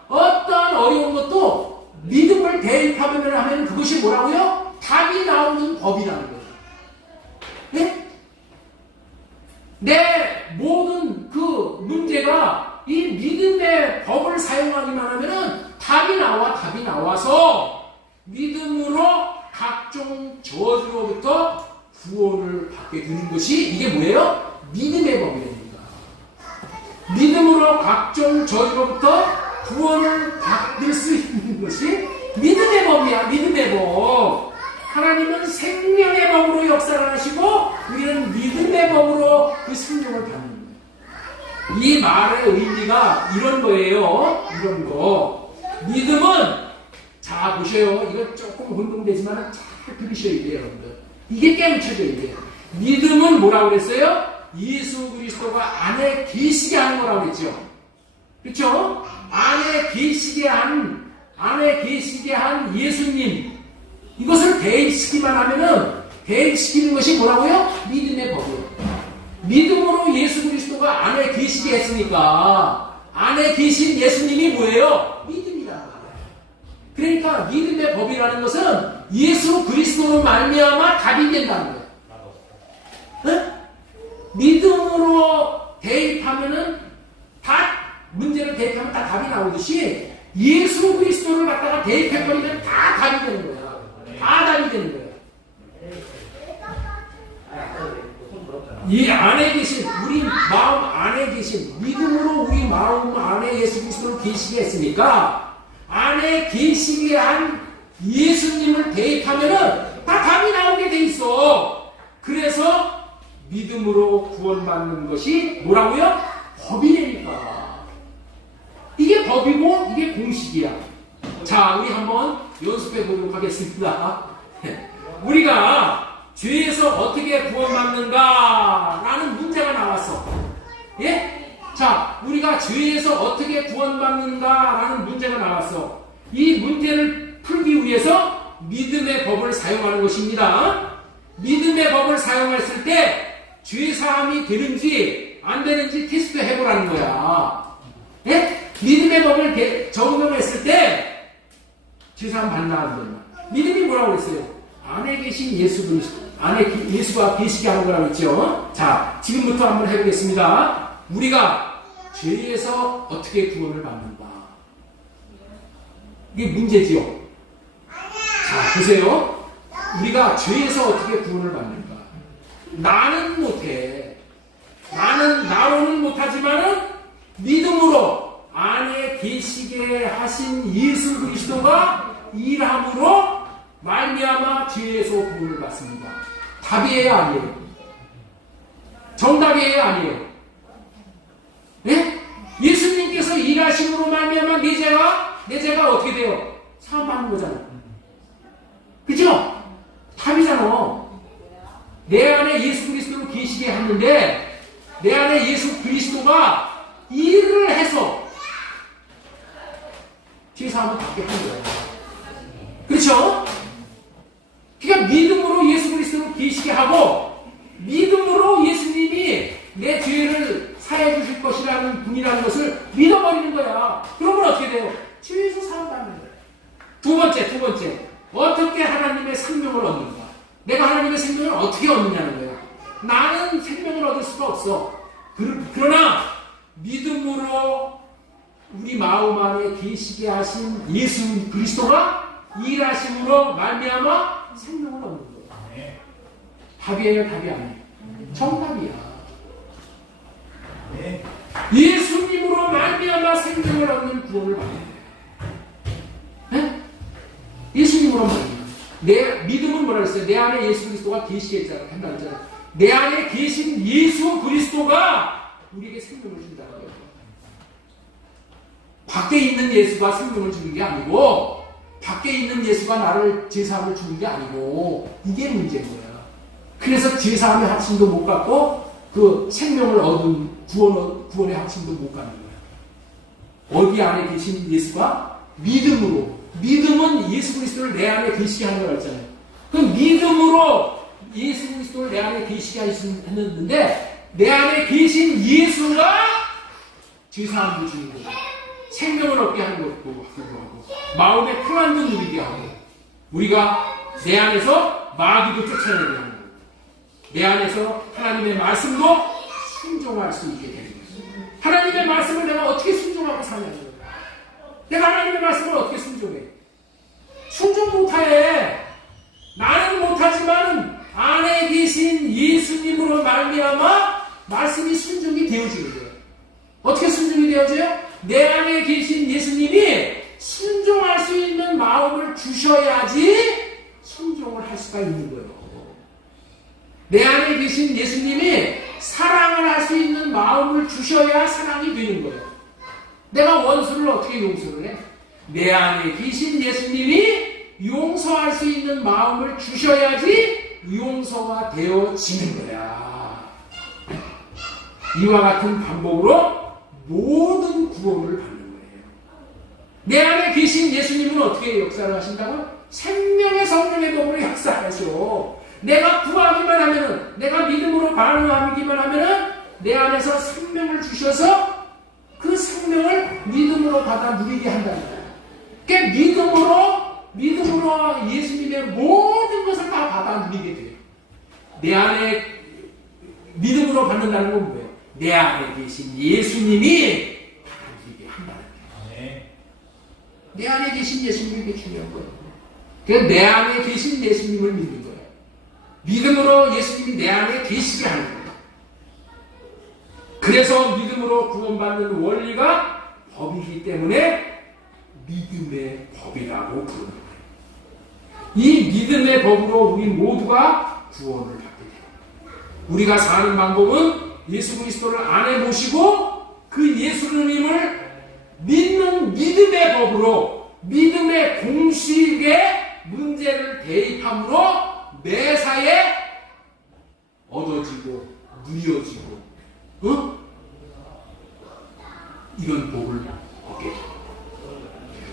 어떤 어려운 것도 믿음을 대입하면 하면 그것이 뭐라고요? 답이 나오는 법이라는 거예요. 네? 내 모든 그 문제가 이 믿음의 법을 사용하기만 하면은 답이 나와서 믿음으로 각종 저주로부터 구원을 받게 되는 것이 이게 뭐예요? 믿음의 법입니다. 믿음으로 각종 저주로부터 구원을 받을 수 있는 것이 믿음의 법이야. 믿음의 법. 하나님은 생명의 법으로 역사를 하시고 우리는 믿음의 법으로 그 생명을 받는 거예요. 이 말의 의미가 이런 거예요. 이런 거. 믿음은 자 보세요. 이거 조금 혼동되지만 잘 들으셔야 돼요. 여러분들. 이게 깨우쳐져야 돼요. 믿음은 뭐라고 그랬어요? 예수 그리스도가 안에 계시게 하는 거라고 그랬죠. 그렇죠? 안에 계시게 한 예수님, 이것을 대입시키만 하면은 대입시키는 것이 뭐라고요? 믿음의 법이에요. 믿음으로 예수 그리스도가 안에 계시게 했으니까 안에 계신 예수님이 뭐예요? 믿음이라는 거예요. 그러니까 믿음의 법이라는 것은 예수 그리스도로 말미암아 답이 된다는 거예요. 네? 믿음으로 대입하면은 문제를 대입하면 다 답이 나오듯이 예수 그리스도를 갖다가 대입해버리면 다 답이 되는 거야. 다 답이 되는 거야. 이 안에 계신, 우리 마음 안에 계신, 믿음으로 우리 마음 안에 예수 그리스도를 계시게 했으니까 안에 계시게 한 예수님을 대입하면은 다 답이 나오게 돼 있어. 그래서 믿음으로 구원받는 것이 뭐라고요? 법이라니까. 이게 법이고 이게 공식이야. 자, 우리 한번 연습해 보도록 하겠습니다. 우리가 죄에서 어떻게 구원받는가? 라는 문제가 나왔어. 예? 자, 우리가 죄에서 어떻게 구원받는가? 라는 문제가 나왔어. 이 문제를 풀기 위해서 믿음의 법을 사용하는 것입니다. 믿음의 법을 사용했을 때 죄사함이 되는지 안 되는지 테스트 해보라는 거야. 예? 믿음의 법을 적용했을 때 죄사함 받나 안 되나? 믿음이 뭐라고 했어요? 안에 계신 예수 그리스도, 안에 예수가 계시게 하는 거라고 했죠. 자, 지금부터 한번 해보겠습니다. 우리가 죄에서 어떻게 구원을 받는가? 이게 문제지요. 자, 보세요. 우리가 죄에서 어떻게 구원을 받는가? 나는 못해. 나는 나로는 못하지만은 믿음으로 안에 계시게 하신 예수 그리스도가 일함으로 말미암아 죄에서 구원을 받습니다. 답이에요, 아니에요? 정답이에요, 아니에요? 네? 예수님께서 일하심으로 말미암아 내 죄가 어떻게 돼요? 사함받는 거잖아. 그죠? 답이잖아. 내 안에 예수 그리스도를 계시게 했는데 내 안에 예수 그리스도가 일을 해서 죄사함을 받게 한 거예요. 그렇죠? 그러니까 믿음으로 예수 그리스도를 계시게 하고 믿음으로 예수님이 내 죄를 사해 주실 것이라는 분이라는 것을 믿어버리는 거야. 그러면 어떻게 돼요? 죄에서 사함받는 거예요. 두 번째 어떻게 하나님의 생명을 얻는가? 내가 하나님의 생명을 어떻게 얻느냐는 거야. 나는 생명을 얻을 수가 없어. 그러나 믿음으로 우리 마음 안에 계시게 하신 예수 그리스도가 일하심으로 말미암아 생명을 얻는 거야. 답이에요, 답이 아니에요? 정답이야. 예수님으로 말미암아 생명을 얻는 구원을 받는 거야. 네? 예수님으로 말미암아. 내 믿음은 뭐라 그랬어요? 내 안에 예수 그리스도가 계시게 한다는 거잖아요. 내 안에 계신 예수 그리스도가 우리에게 생명을 준다는 거예요. 밖에 있는 예수가 생명을 주는 게 아니고 밖에 있는 예수가 나를 제사함을 주는 게 아니고 이게 문제인 거야. 그래서 제사함의 확신도 못 갖고 그 생명을 얻은 구원의 확신도 못 갖는 거야. 어디 안에 계신 예수가 믿음으로, 믿음은 예수 그리스도를 내 안에 계시게 하는 거라 했잖아요. 그럼 믿음으로 예수 그리스도를 내 안에 계시게 했는데 내 안에 계신 예수가 죄사함을 주는 거예요. 생명을 얻게 하는 것도 하고 마음의 평안도 누리게 하고 우리가 내 안에서 마귀도 쫓아내게 하는 거예요. 내 안에서 하나님의 말씀도 순종할 수 있게 되는 거예요. 하나님의 말씀을 내가 어떻게 순종하고 사냐는 거예요. 내가 하나님의 말씀을 어떻게 순종해? 순종 못해. 나는 못하지만 안에 계신 예수님으로 말미암아 말씀이 순종이 되어지는 거예요. 어떻게 순종이 되어져요? 내 안에 계신 예수님이 순종할 수 있는 마음을 주셔야지 순종을 할 수가 있는 거예요. 내 안에 계신 예수님이 사랑을 할 수 있는 마음을 주셔야 사랑이 되는 거예요. 내가 원수를 어떻게 용서를 해? 내 안에 계신 예수님이 용서할 수 있는 마음을 주셔야지 용서가 되어지는 거야. 이와 같은 방법으로 모든 구원을 받는 거예요. 내 안에 계신 예수님은 어떻게 역사를 하신다고? 생명의 성령의 법으로 역사하셔. 내가 구하기만 하면은, 내가 믿음으로 반응하기만 하면은 내 안에서 생명을 주셔서 그 생명을 믿음으로 받아 누리게 한다는 거예요. 그러니까 믿음으로 예수님의 모든 것을 다 받아 누리게 돼요. 내 안에 믿음으로 받는다는 건 뭐예요? 내 안에 계신 예수님이 받아 누리게 한다는 거예요. 내 안에 계신 예수님이 중요한 거예요. 그래서 내 안에 계신 예수님을 믿는 거예요. 믿음으로 예수님이 내 안에 계시게 하는 거예요. 그래서 믿음으로 구원받는 원리가 법이기 때문에 믿음의 법이라고 부르는 거예요. 이 믿음의 법으로 우리 모두가 구원을 받게 돼요. 우리가 사는 방법은 예수 그리스도를 안에 모시고 그 예수님을 믿는 믿음의 법으로, 믿음의 공식에 문제를 대입함으로 매사에 얻어지고 누려지고 이런 복을 얻게 됩니다.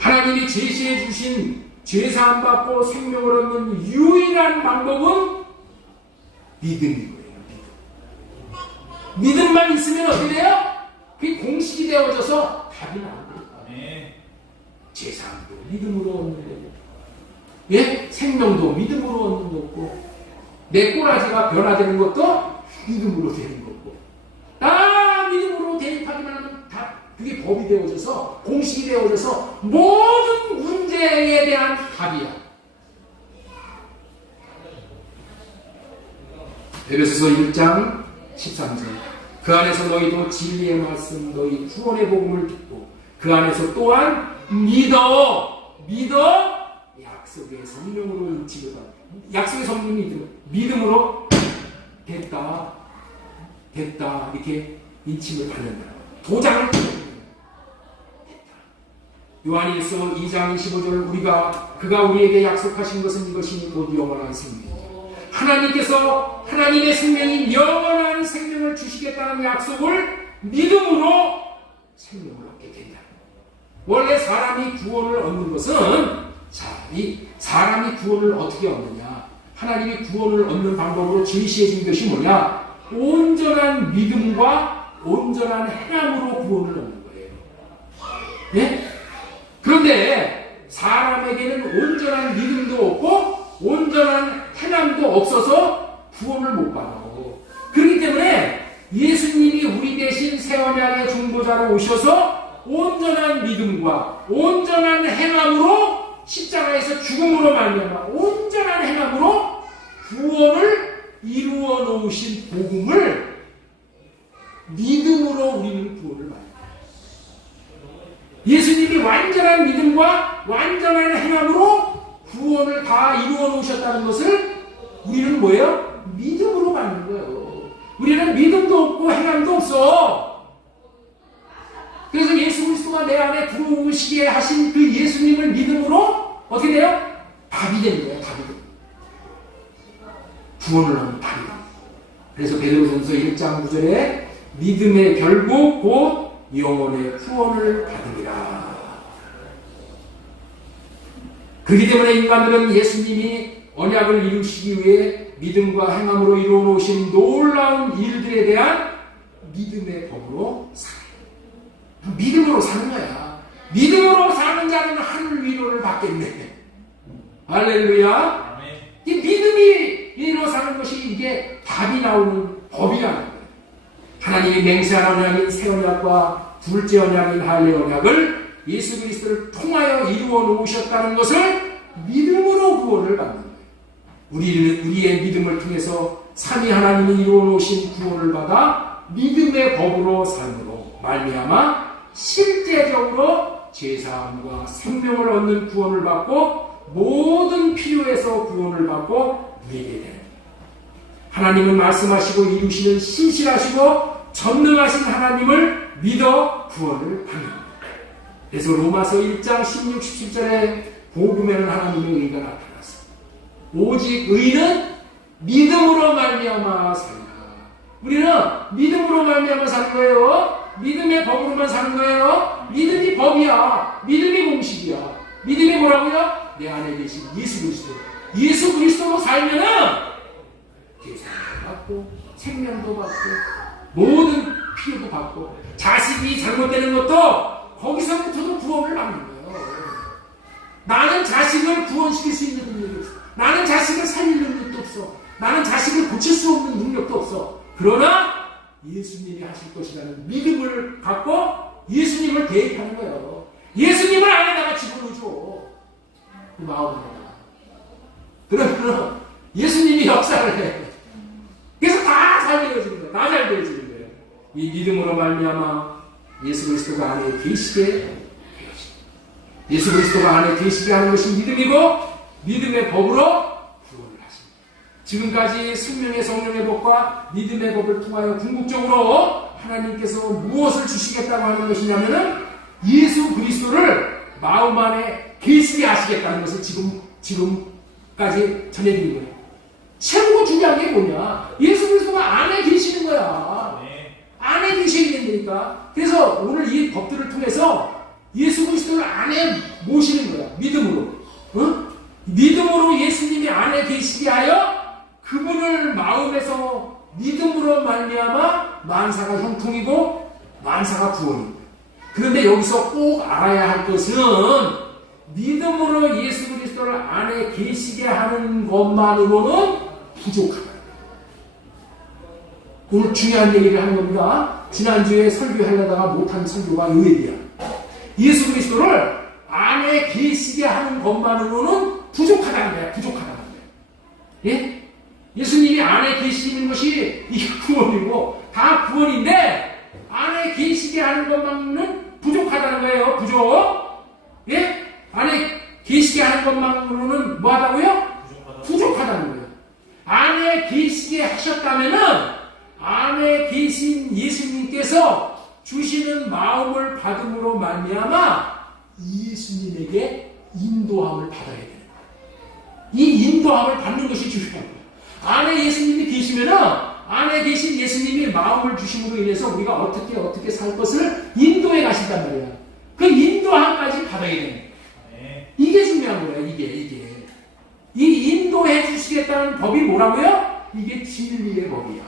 하나님이 제시해 주신 죄사함 받고 생명을 얻는 유일한 방법은 믿음이고요. 믿음만 있으면 어떻게 돼요? 그게 공식이 되어져서 답이 나옵니다. 죄사함도 믿음으로 얻는 거고, 예? 생명도 믿음으로 얻는 거고, 내 꼬라지가 변화되는 것도 믿음으로 되는 거고, 다 믿음으로 대입하기만 하면 다 그게 법이 되어져서, 공식이 되어져서 모든 문제에 대한 답이야. 에베소서 1장 13절. 그 안에서 너희도 진리의 말씀, 너희 구원의 복음을 듣고 그 안에서 또한 믿어 약속의 성령으로 인치를 받아. 약속의 성령이 믿음으로 됐다 이렇게 인침을 받는다. 도장을 됐다. 요한일서 2장 25절 그가 우리에게 약속하신 것은 이것이니 곧 영원한 생명. 하나님께서 하나님의 생명인 영원한 생명을 주시겠다는 약속을 믿음으로 생명을 얻게 된다. 원래 사람이 구원을 얻는 것은 사람이 구원을 어떻게 얻느냐? 하나님이 구원을 얻는 방법으로 제시해 준 것이 뭐냐? 온전한 믿음과 온전한 행함으로 구원을 얻는 거예요. 예? 그런데 사람에게는 온전한 믿음도 없고 온전한 행함도 없어서 구원을 못 받아. 그렇기 때문에 예수님이 우리 대신 새 언약의 중보자로 오셔서 온전한 믿음과 온전한 행함으로 십자가에서 죽음으로 말미암아 온전한 행함으로 구원을 이루어 놓으신 복음을 믿음으로 우리는 구원을 받아요. 예수님이 완전한 믿음과 완전한 행함으로 구원을 다 이루어 놓으셨다는 것을 우리는 뭐예요? 믿음으로 받는 거예요. 우리는 믿음도 없고 행함도 없어. 그래서 예수 그리스도가 내 안에 들어오시게 하신 그 예수님을 믿음으로 어떻게 돼요? 답이 되는 거예요. 답이 되는 거예요. 구원을 하는 답이 되는 거예요. 그래서 베드로전서 1장 9절에 믿음의 결국 곧 영혼의 구원을 받으리라. 그렇기 때문에 인간들은 예수님이 언약을 이루시기 위해 믿음과 행함으로 이루어 놓으신 놀라운 일들에 대한 믿음의 법으로 살아요. 믿음으로 사는 거야. 믿음으로 사는 자는 하늘 위로를 받겠네. 할렐루야. 이 믿음으로 사는 것이 이게 답이 나오는 법이라는 거예요. 하나님이 맹세한 언약인 새 언약과 둘째 언약인 할례 언약을 예수 그리스도를 통하여 이루어 놓으셨다는 것을 믿음으로 구원을 받는 거예요. 우리의 믿음을 통해서 삼위 하나님이 이루어 놓으신 구원을 받아 믿음의 법으로 삶으로 말미암아 실제적으로 제사함과 생명을 얻는 구원을 받고 모든 필요에서 구원을 받고 누리게 되는 거예요. 하나님은 말씀하시고 이루시는 신실하시고 전능하신 하나님을 믿어 구원을 받는 거예요. 그래서 로마서 1장 16, 17절에 복음에는 하나님의 의가 나타났습니다. 오직 의는 믿음으로 말미암아 산다. 우리는 믿음으로 말미암아 사는 거예요. 믿음의 법으로만 사는 거예요. 믿음이 법이야. 믿음이 공식이야. 믿음이 뭐라고요? 내 안에 계신 예수 그리스도. 예수 그리스도로 살면은 계산도 받고 생명도 받고 모든 필요도 받고 자식이 잘못되는 것도 거기서부터도 구원을 받는 거예요. 나는 자식을 구원시킬 수 있는 능력이 없어. 나는 자식을 살릴 능력도 없어. 나는 자식을 고칠 수 없는 능력도 없어. 그러나 예수님이 하실 것이라는 믿음을 갖고 예수님을 대입하는 거예요. 예수님을 안에다가 집어넣어줘. 그 마음에다가. 그러면 예수님이 역사를 해. 그래서 다 잘 되어지는 거예요. 다 잘 되어지는 거예요. 이 믿음으로 말미암아 예수 그리스도가 안에 계시게 되어집니다. 예수 그리스도가 안에 계시게 하는 것이 믿음이고 믿음의 법으로 구원을 하십니다. 지금까지 생명의 성령의 법과 믿음의 법을 통하여 궁극적으로 하나님께서 무엇을 주시겠다고 하는 것이냐면은 예수 그리스도를 마음 안에 계시게 하시겠다는 것을 지금까지 전해드린 거예요. 최고 중요한 게 뭐냐? 예수 그리스도가 안에 계시는 거야. 안에 계시게 된다니까. 그래서 오늘 이 법들을 통해서 예수 그리스도를 안에 모시는 거야. 믿음으로. 응? 믿음으로 예수님이 안에 계시게 하여 그분을 마음에서 믿음으로 말미암아 만사가 형통이고 만사가 구원이고. 그런데 여기서 꼭 알아야 할 것은 믿음으로 예수 그리스도를 안에 계시게 하는 것만으로는 부족하다. 오늘 중요한 얘기를 하는 겁니다. 지난주에 설교하려다가 못한 설교가 이 얘기야. 예수 그리스도를 안에 계시게 하는 것만으로는 부족하다는 거야. 부족하다는 거야. 예? 예수님이 안에 계시는 것이 이게 구원이고 다 구원인데 안에 계시게 하는 것만은 부족하다는 거예요. 부족. 예? 안에 계시게 하는 것만으로는 뭐하다고요? 부족하다는 거예요. 안에 계시게 하셨다면은 안에 계신 예수님께서 주시는 마음을 받음으로 말미암아 예수님에게 인도함을 받아야 돼요. 이 인도함을 받는 것이 중요한 거예요. 안에 예수님이 계시면은 안에 계신 예수님이 마음을 주심으로 인해서 우리가 어떻게 살 것을 인도해 가신단 말이야. 그 인도함까지 받아야 되는 거예요. 이게 중요한 거예요. 이게. 이 인도해 주시겠다는 법이 뭐라고요? 이게 진리의 법이야.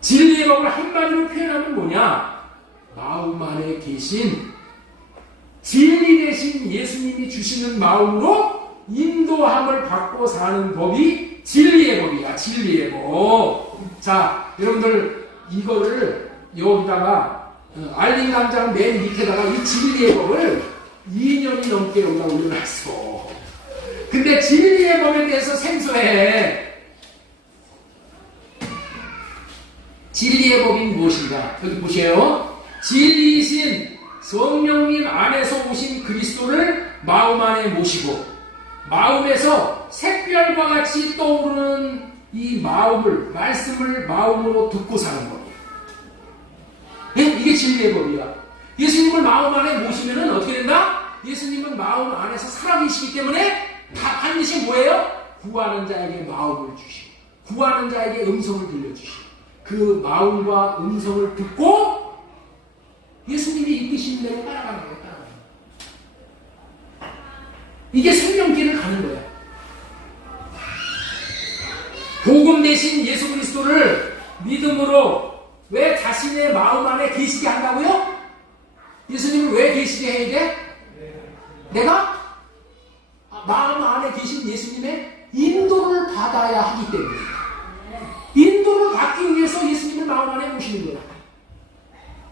진리의 법을 한마디로 표현하면 뭐냐? 마음 안에 계신 진리 대신 예수님이 주시는 마음으로 인도함을 받고 사는 법이 진리의 법이야. 진리의 법. 자, 여러분들 이거를 여기다가 알림 당장 맨 밑에다가 이 진리의 법을 2년이 넘게 여기다 올려놨어. 근데 진리의 법에 대해서 생소해. 진리의 법이 무엇인가? 여기 보세요. 진리이신 성령님 안에서 오신 그리스도를 마음 안에 모시고 마음에서 샛별과 같이 떠오르는 이 마음을, 말씀을 마음으로 듣고 사는 법이야. 네? 이게 진리의 법이야. 예수님을 마음 안에 모시면은 어떻게 된다? 예수님은 마음 안에서 살아계시기 때문에 다 반드시 뭐예요? 구하는 자에게 마음을 주시고 구하는 자에게 음성을 들려주시고 그 마음과 음성을 듣고 예수님이 이끄시는 대로 따라가는 거예요. 이게 생명길을 가는 거야. 복음 대신 예수 그리스도를 믿음으로 왜 자신의 마음 안에 계시게 한다고요? 예수님을 왜 계시게 해야 돼? 내가 마음 안에 계신 예수님의 인도를 받아야 하기 때문에 인도를 받기 위해서 예수님을 마음 안에 모시는 거야.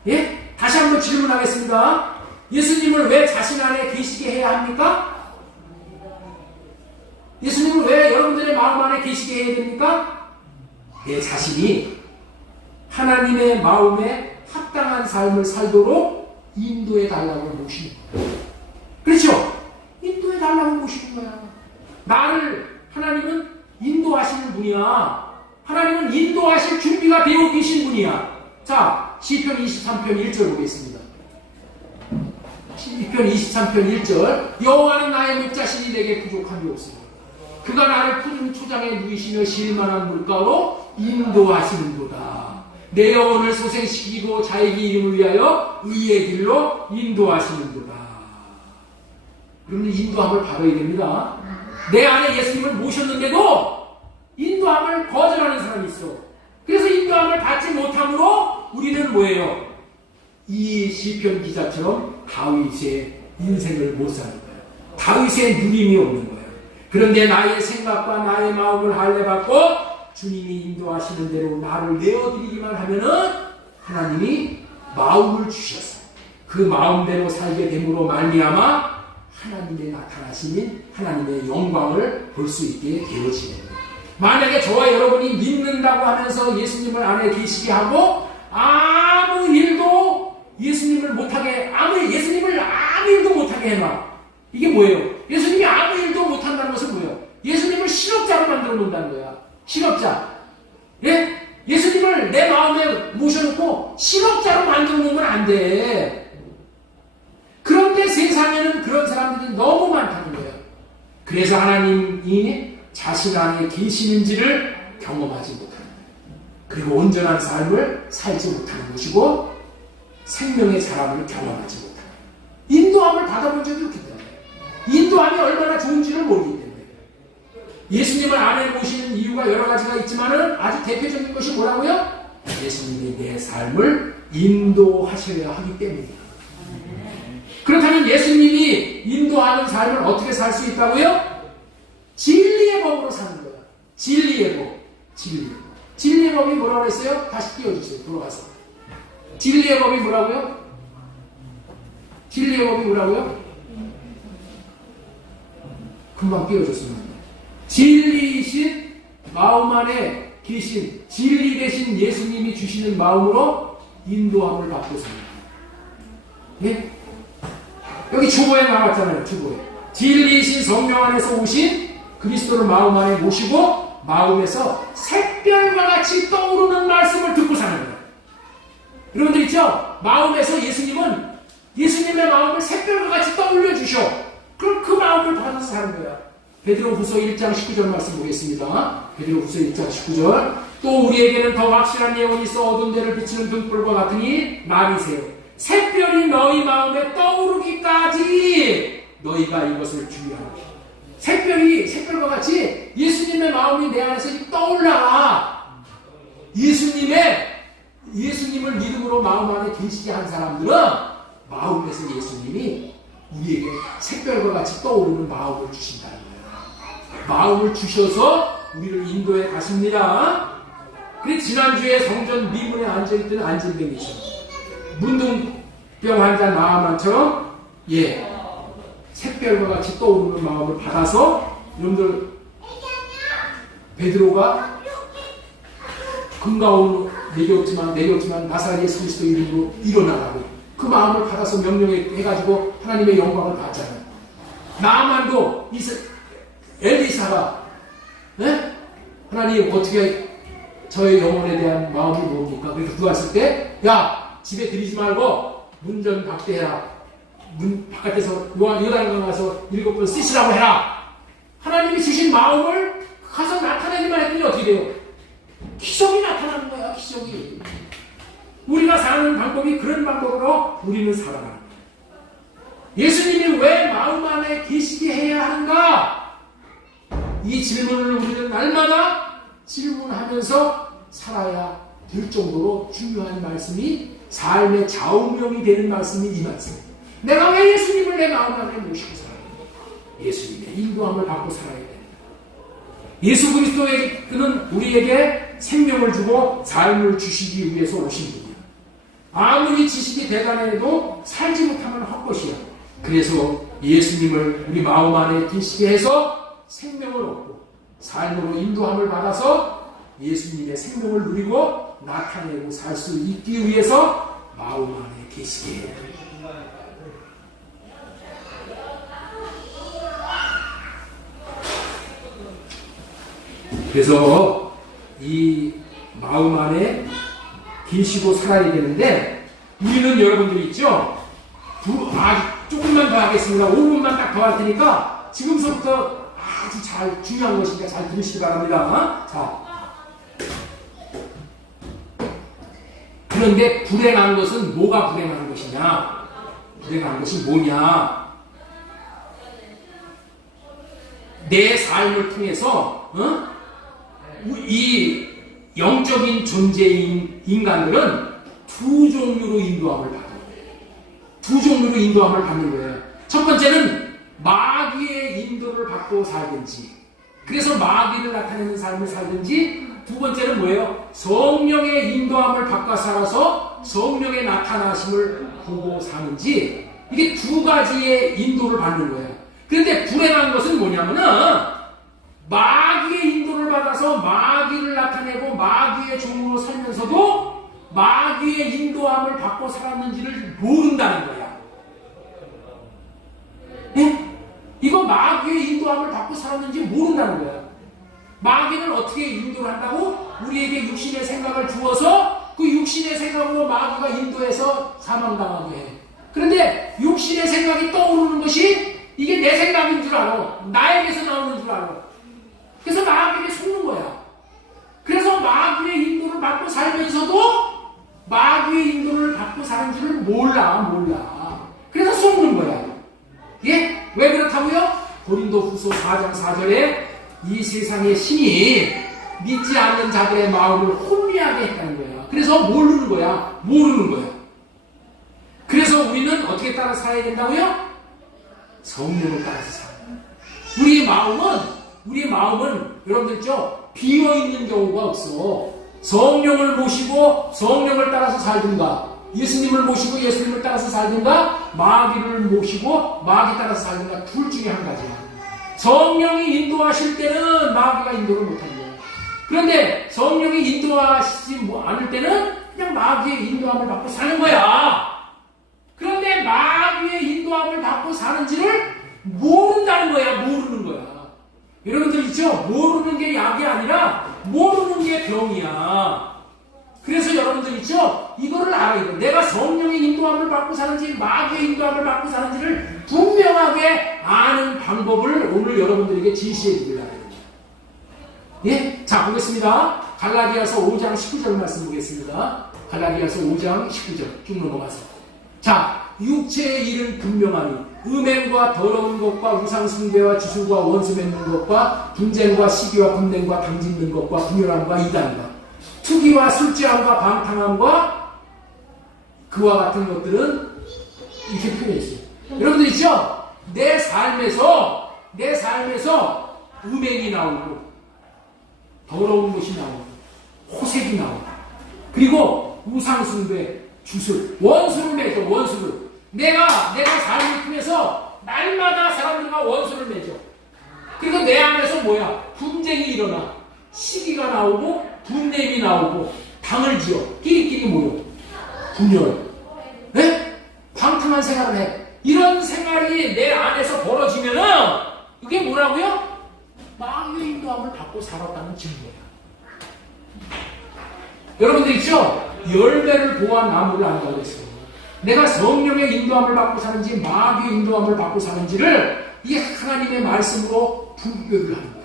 예? 다시 한번 질문하겠습니다. 예수님을 왜 자신 안에 계시게 해야 합니까? 예수님을 왜 여러분들의 마음 안에 계시게 해야 됩니까? 내 자신이 하나님의 마음에 합당한 삶을 살도록 인도해 달라고 모시는 거예요. 그렇죠? 인도해 달라고 모시는 거야. 나를 하나님은 인도하시는 분이야. 하나님은 인도하실 준비가 되어 계신 분이야. 자, 시편 23편 1절 보겠습니다. 시편 23편 1절 여호와는 나의 목자시니 내게 부족함이 없으리라. 그가 나를 푸른 초장에 누이시며 실만한 물가로 인도하시는도다. 내 영혼을 소생시키고 자기 이름을 위하여 의의 길로 인도하시는도다. 그러면 인도함을 받아야 됩니다. 내 안에 예수님을 모셨는데도 인도함을 거절하는 사람이 있어. 그래서 인도함을 받지 못함으로 우리는 뭐예요? 이 시편 기자처럼 다윗의 인생을 못 사는 거예요. 다윗의 누림이 없는 거예요. 그런데 나의 생각과 나의 마음을 할례받고 주님이 인도하시는 대로 나를 내어드리기만 하면은 하나님이 마음을 주셨어요. 그 마음대로 살게 됨으로 말미암아 하나님의 나타나신 하나님의 영광을 볼 수 있게 되어지는 거예요. 만약에 저와 여러분이 믿는다고 하면서 예수님을 안에 계시게 하고 아무 일도 예수님을 못하게 예수님을 아무 일도 못하게 해놔. 이게 뭐예요? 예수님이 아무 일도 못한다는 것은 뭐예요? 예수님을 실업자로 만들어 놓는다는 거야. 실업자. 예? 예수님을 내 마음에 모셔놓고 실업자로 만들어 놓으면 안 돼. 그런데 세상에는 그런 사람들이 너무 많다는 거예요. 그래서 하나님이 자신 안에 계시는지를 경험하지 못하는 거예요. 그리고 온전한 삶을 살지 못하는 것이고 생명의 자람을 경험하지 못하는 거예요. 인도함을 받아본 적이 없기 때문에 인도함이 얼마나 좋은지를 모르기 때문에 예수님을 안에 모시는 이유가 여러 가지가 있지만은 아주 대표적인 것이 뭐라고요? 예수님이 내 삶을 인도하셔야 하기 때문이에요. 그렇다면 예수님이 인도하는 삶을 어떻게 살 수 있다고요? 진리의 법으로 사는 거예요. 진리의 법. 진리의 법이 뭐라고 했어요? 다시 띄워주세요. 돌아가서. 진리의 법이 뭐라고요? 진리의 법이 뭐라고요? 금방 띄워줬습니다. 진리이신 마음 안에 계신 진리 되신 예수님이 주시는 마음으로 인도함을 받고 삽니다. 예? 여기 주보에 나왔잖아요. 주보에. 진리이신 성령 안에서 오신 그리스도를 마음 안에 모시고 마음에서 샛별과 같이 떠오르는 말씀을 듣고 사는 거예요. 여러분들 있죠? 마음에서 예수님의 마음을 샛별과 같이 떠올려 주셔. 그럼 그 마음을 받아서 사는 거야. 베드로후서 1장 19절 말씀 보겠습니다. 베드로후서 1장 19절. 또 우리에게는 더 확실한 예언이 있어 어두운 데를 비치는 등불과 같으니 말이세요. 샛별이 너희 마음에 떠오르기까지 너희가 이것을 주의하라. 샛별과 같이 예수님의 마음이 내 안에서 떠올라. 예수님을 믿음으로 마음 안에 계시게 한 사람들은 마음에서 예수님이 우리에게 샛별과 같이 떠오르는 마음을 주신다는 거예요. 마음을 주셔서 우리를 인도해 가십니다. 그래서 지난주에 성전 미문에 앉아있던 안진뱅이죠. 문둥병 환자 마음처럼 샛별과 같이 떠오르는 마음을 받아서 여러분들 베드로가 금가운 내렸지만 나사렛 예수 그리스도 이름으로 일어나라고 그 마음을 받아서 명령해가지고 하나님의 영광을 받잖아요. 나만도 엘리사가 하나님 어떻게 저의 영혼에 대한 마음이 뭡니까? 그래서 들어왔을 때 집에 들이지 말고 문전 박대해라. 문 바깥에서 요단강 가서 7번 씻으라고 해라. 하나님이 주신 마음을 가서 나타내기만 했더니 어떻게 돼요? 기적이 나타나는 거야. 기적이. 우리가 사는 방법이 그런 방법으로 우리는 살아가는 거야. 예수님이 왜 마음 안에 계시게 해야 하는가? 이 질문을 우리는 날마다 질문하면서 살아야 될 정도로 중요한 말씀이 삶의 좌우명이 되는 말씀이 이 말씀. 내가 왜 예수님을 내 마음 안에 모시고 살아야 돼? 예수님의 인도함을 받고 살아야 돼. 예수 그리스도는 우리에게 생명을 주고 삶을 주시기 위해서 오신 분이야. 아무리 지식이 대단해도 살지 못하면 헛것이야. 그래서 예수님을 우리 마음 안에 계시게 해서 생명을 얻고 삶으로 인도함을 받아서 예수님의 생명을 누리고 나타내고 살 수 있기 위해서 마음 안에 계시게 해요. 그래서 이 마음 안에 계시고 살아야 되는데 우리는 여러분들이 있죠? 조금만 더 하겠습니다. 5분만 딱 더 할 테니까 지금서부터 아주 잘 중요한 것이니까 잘 들으시기 바랍니다. 자. 그런데 불행한 것은 뭐가 불행한 것이냐? 불행한 것이 뭐냐? 내 삶을 통해서 이 영적인 존재인 인간들은 두 종류로 인도함을 받아요. 두 종류로 인도함을 받는 거예요. 첫 번째는 마귀의 인도를 받고 살든지, 그래서 마귀를 나타내는 삶을 살든지, 두 번째는 뭐예요? 성령의 인도함을 받고 살아서 성령의 나타나심을 보고 사는지, 이게 두 가지의 인도를 받는 거예요. 그런데 불행한 것은 뭐냐면은 마귀의 인도를 받아서 마귀를 나타내고 마귀의 종으로 살면서도 마귀의 인도함을 받고 살았는지를 모른다는 거야. 네? 이거 마귀의 인도 인도함을 받고 살았는지 모른다는 거야. 마귀는 어떻게 인도를 한다고? 우리에게 육신의 생각을 주어서 그 육신의 생각으로 마귀가 인도해서 사망당하게 해. 그런데 육신의 생각이 떠오르는 것이 이게 내 생각인 줄 알아. 나에게서 나오는 줄 알아. 그래서 마귀에 속는 거야. 그래서 마귀의 인도를 받고 살면서도 마귀의 인도를 받고 사는 줄을 몰라. 그래서 속는 거야. 예? 왜 그렇다고요? 고린도후서 4장 4절에 이 세상의 신이 믿지 않는 자들의 마음을 혼미하게 했다는 거야. 그래서 모르는 거야. 그래서 우리는 어떻게 따라 살아야 된다고요? 성령을 따라서 살아야 돼. 우리의 마음은 여러분들 있죠? 비어있는 경우가 없어. 성령을 모시고 성령을 따라서 살든가, 예수님을 모시고 예수님을 따라서 살든가, 마귀를 모시고 마귀 따라서 살든가, 둘 중에 한 가지야. 성령이 인도하실 때는 마귀가 인도를 못하는 거야. 그런데 성령이 인도하시지 않을 때는 그냥 마귀의 인도함을 받고 사는 거야. 그런데 마귀의 인도함을 받고 사는지를 모른다는 거야. 모르는 거야. 여러분들 있죠? 모르는 게 약이 아니라 모르는 게 병이야. 그래서 여러분들 있죠? 이거를 알아야 돼. 내가 성령의 인도함을 받고 사는지 마귀의 인도함을 받고 사는지를 분명하게 아는 방법을 오늘 여러분들에게 지시해 드리려고 합니다. 예? 자, 보겠습니다. 갈라디아서 5장 19절 말씀 보겠습니다. 갈라디아서 5장 19절 쭉 넘어가서. 자, 육체의 일은 분명하니 음행과 더러운 것과 우상숭배와 주술과 원수 맺는 것과 분쟁과 시기와 분냉과 당짓는 것과 분열함과 이단과 투기와 술취함과 방탕함과 그와 같은 것들은 이렇게 표현했어요. 여러분들 있죠? 내 삶에서 음행이 나오고 더러운 것이 나오고 호색이 나오고 그리고 우상숭배, 주술, 원수를 맺어. 원수를 내가 삶을 통해서 날마다 사람들과 원수를 맺어. 그리고 내 안에서 뭐야? 분쟁이 일어나. 시기가 나오고 분냄이 나오고 당을 지어. 끼리끼리 모여. 분열. 네? 방탕한 생활을 해. 이런 생활이 내 안에서 벌어지면은 그게 뭐라고요? 마귀의 인도함을 받고 살았다는 증거야. 여러분들 있죠? 열매를 보아 나무를 안다고 했어요. 내가 성령의 인도함을 받고 사는지 마귀의 인도함을 받고 사는지를 이 하나님의 말씀으로 분별을 하는 거야.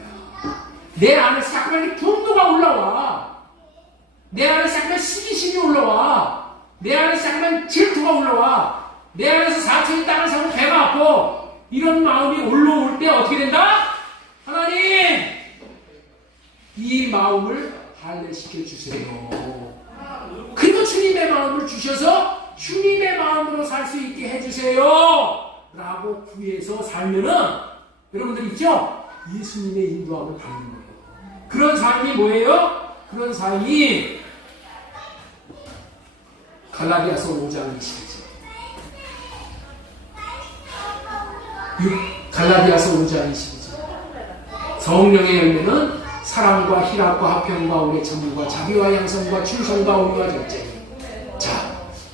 내 안에서 잠깐만 분노가 올라와. 내 안에서 잠깐만 시기심이 올라와. 내 안에서 잠깐만 질투가 올라와. 내 안에서 사촌이 땅을 사고 배가 아파. 이런 마음이 올라올 때 어떻게 된다? 하나님, 이 마음을 할례시켜 주세요. 그리고 주님의 마음을 주셔서 주님의 마음으로 살 수 있게 해주세요 라고 구해서 살면은 여러분들 있죠? 예수님의 인도함을 받는 거예요. 그런 삶이 뭐예요? 그런 삶이 갈라디아서 5장 22절 갈라디아서 5장 22절 성령의 열매는 사랑과 희락과 화평과 오래 참음과 자비와 양성과 충성과 온유와 절제. 자,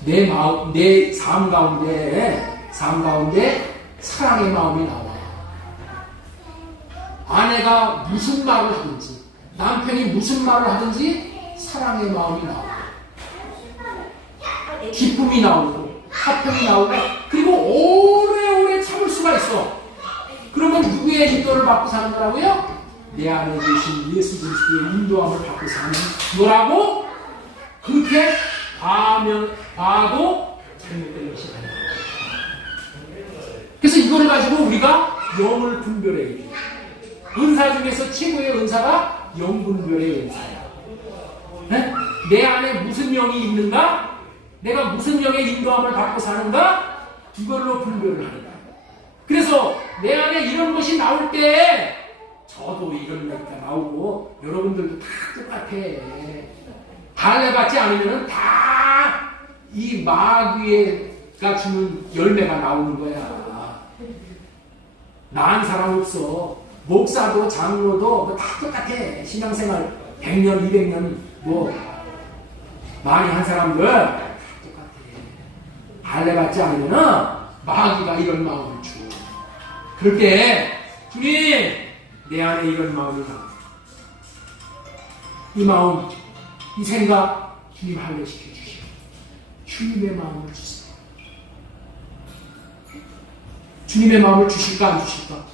내 마음, 내 삶 가운데 사랑의 마음이 나와. 아내가 무슨 말을 하든지, 남편이 무슨 말을 하든지 사랑의 마음이 나와. 기쁨이 나오고, 화평이 나오고, 그리고 오래오래 참을 수가 있어. 그러면 누구의 인도를 받고 사는 거라고요? 내 안에 계신 예수 그리스도의 인도함을 받고 사는 거라고 그렇게 봐도 잘못된 것이 아니다. 그래서 이걸 가지고 우리가 영을 분별해야 돼. 은사 중에서 최고의 은사가 영분별의 은사야. 네? 내 안에 무슨 영이 있는가? 내가 무슨 영의 인도함을 받고 사는가? 이걸로 분별을 하는 거야. 그래서 내 안에 이런 것이 나올 때 저도 이런 얘기가 나오고 여러분들도 다 똑같아. 할례받지 않으면 다 이 마귀가 주는 열매가 나오는 거야. 나은 사람 없어. 목사도 장로도 뭐 다 똑같아. 신앙생활 100년 200년 뭐 많이 한 사람들 다 똑같아. 할례받지 않으면 마귀가 이런 마음을 줘. 그럴 때 주님, 내 안에 이런 마음이 다. 이 마음, 이 생각, 주님 할례시켜 주시오. 주님의 마음을 주세요. 주님의 마음을 주실까 안 주실까?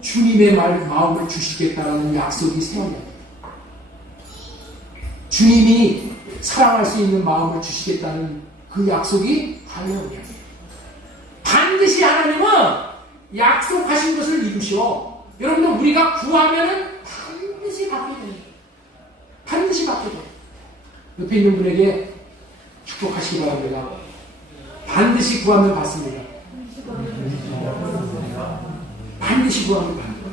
주님의 마음을 주시겠다라는 약속이 세워야 돼요. 주님이 사랑할 수 있는 마음을 주시겠다는 그 약속이 할례예요. 반드시 하나님은 약속하신 것을 이루시오. 여러분들 우리가 구하면은 반드시 받게 됩니다. 반드시 받게 돼요. 옆에 있는 분에게 축복하시기 바랍니다. 반드시 구하면 받습니다. 반드시 구하면 받습니다.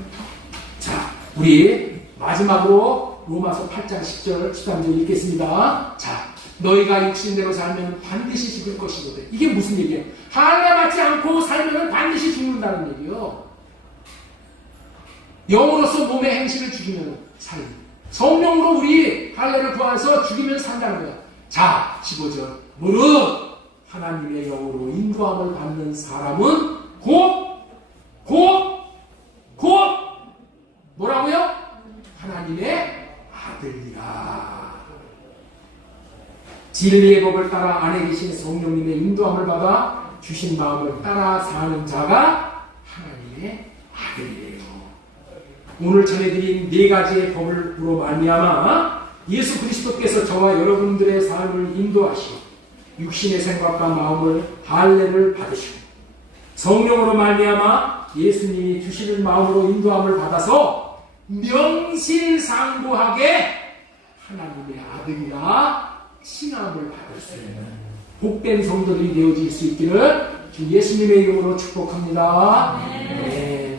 자, 우리 마지막으로 로마서 8장 10절 13절 읽겠습니다. 자, 너희가 육신대로 살면 반드시 죽을 것이거든. 이게 무슨 얘기예요? 할례 받지 않고 살면 반드시 죽는다는 얘기예요. 영으로서 몸의 행실을 죽이면 살고, 성령으로 우리 할례를 구해서 죽이면 산다는 거야. 자, 15절. 무릇 하나님의 영으로 인도함을 받는 사람은 곧 뭐라고요? 하나님의 아들이라. 진리의 법을 따라 안에 계신 성령님의 인도함을 받아 주신 마음을 따라 사는 자가 하나님의 아들이에요. 오늘 전해드린 네 가지의 법으로 말미암아 예수 그리스도께서 저와 여러분들의 삶을 인도하시고 육신의 생각과 마음을 할례를 받으시고 성령으로 말미암아 예수님이 주시는 마음으로 인도함을 받아서 명실상부하게 하나님의 아들이라 칭함을 받을 수 있는 복된 성도들이 되어질 수 있기를 주 예수님의 이름으로 축복합니다. 네.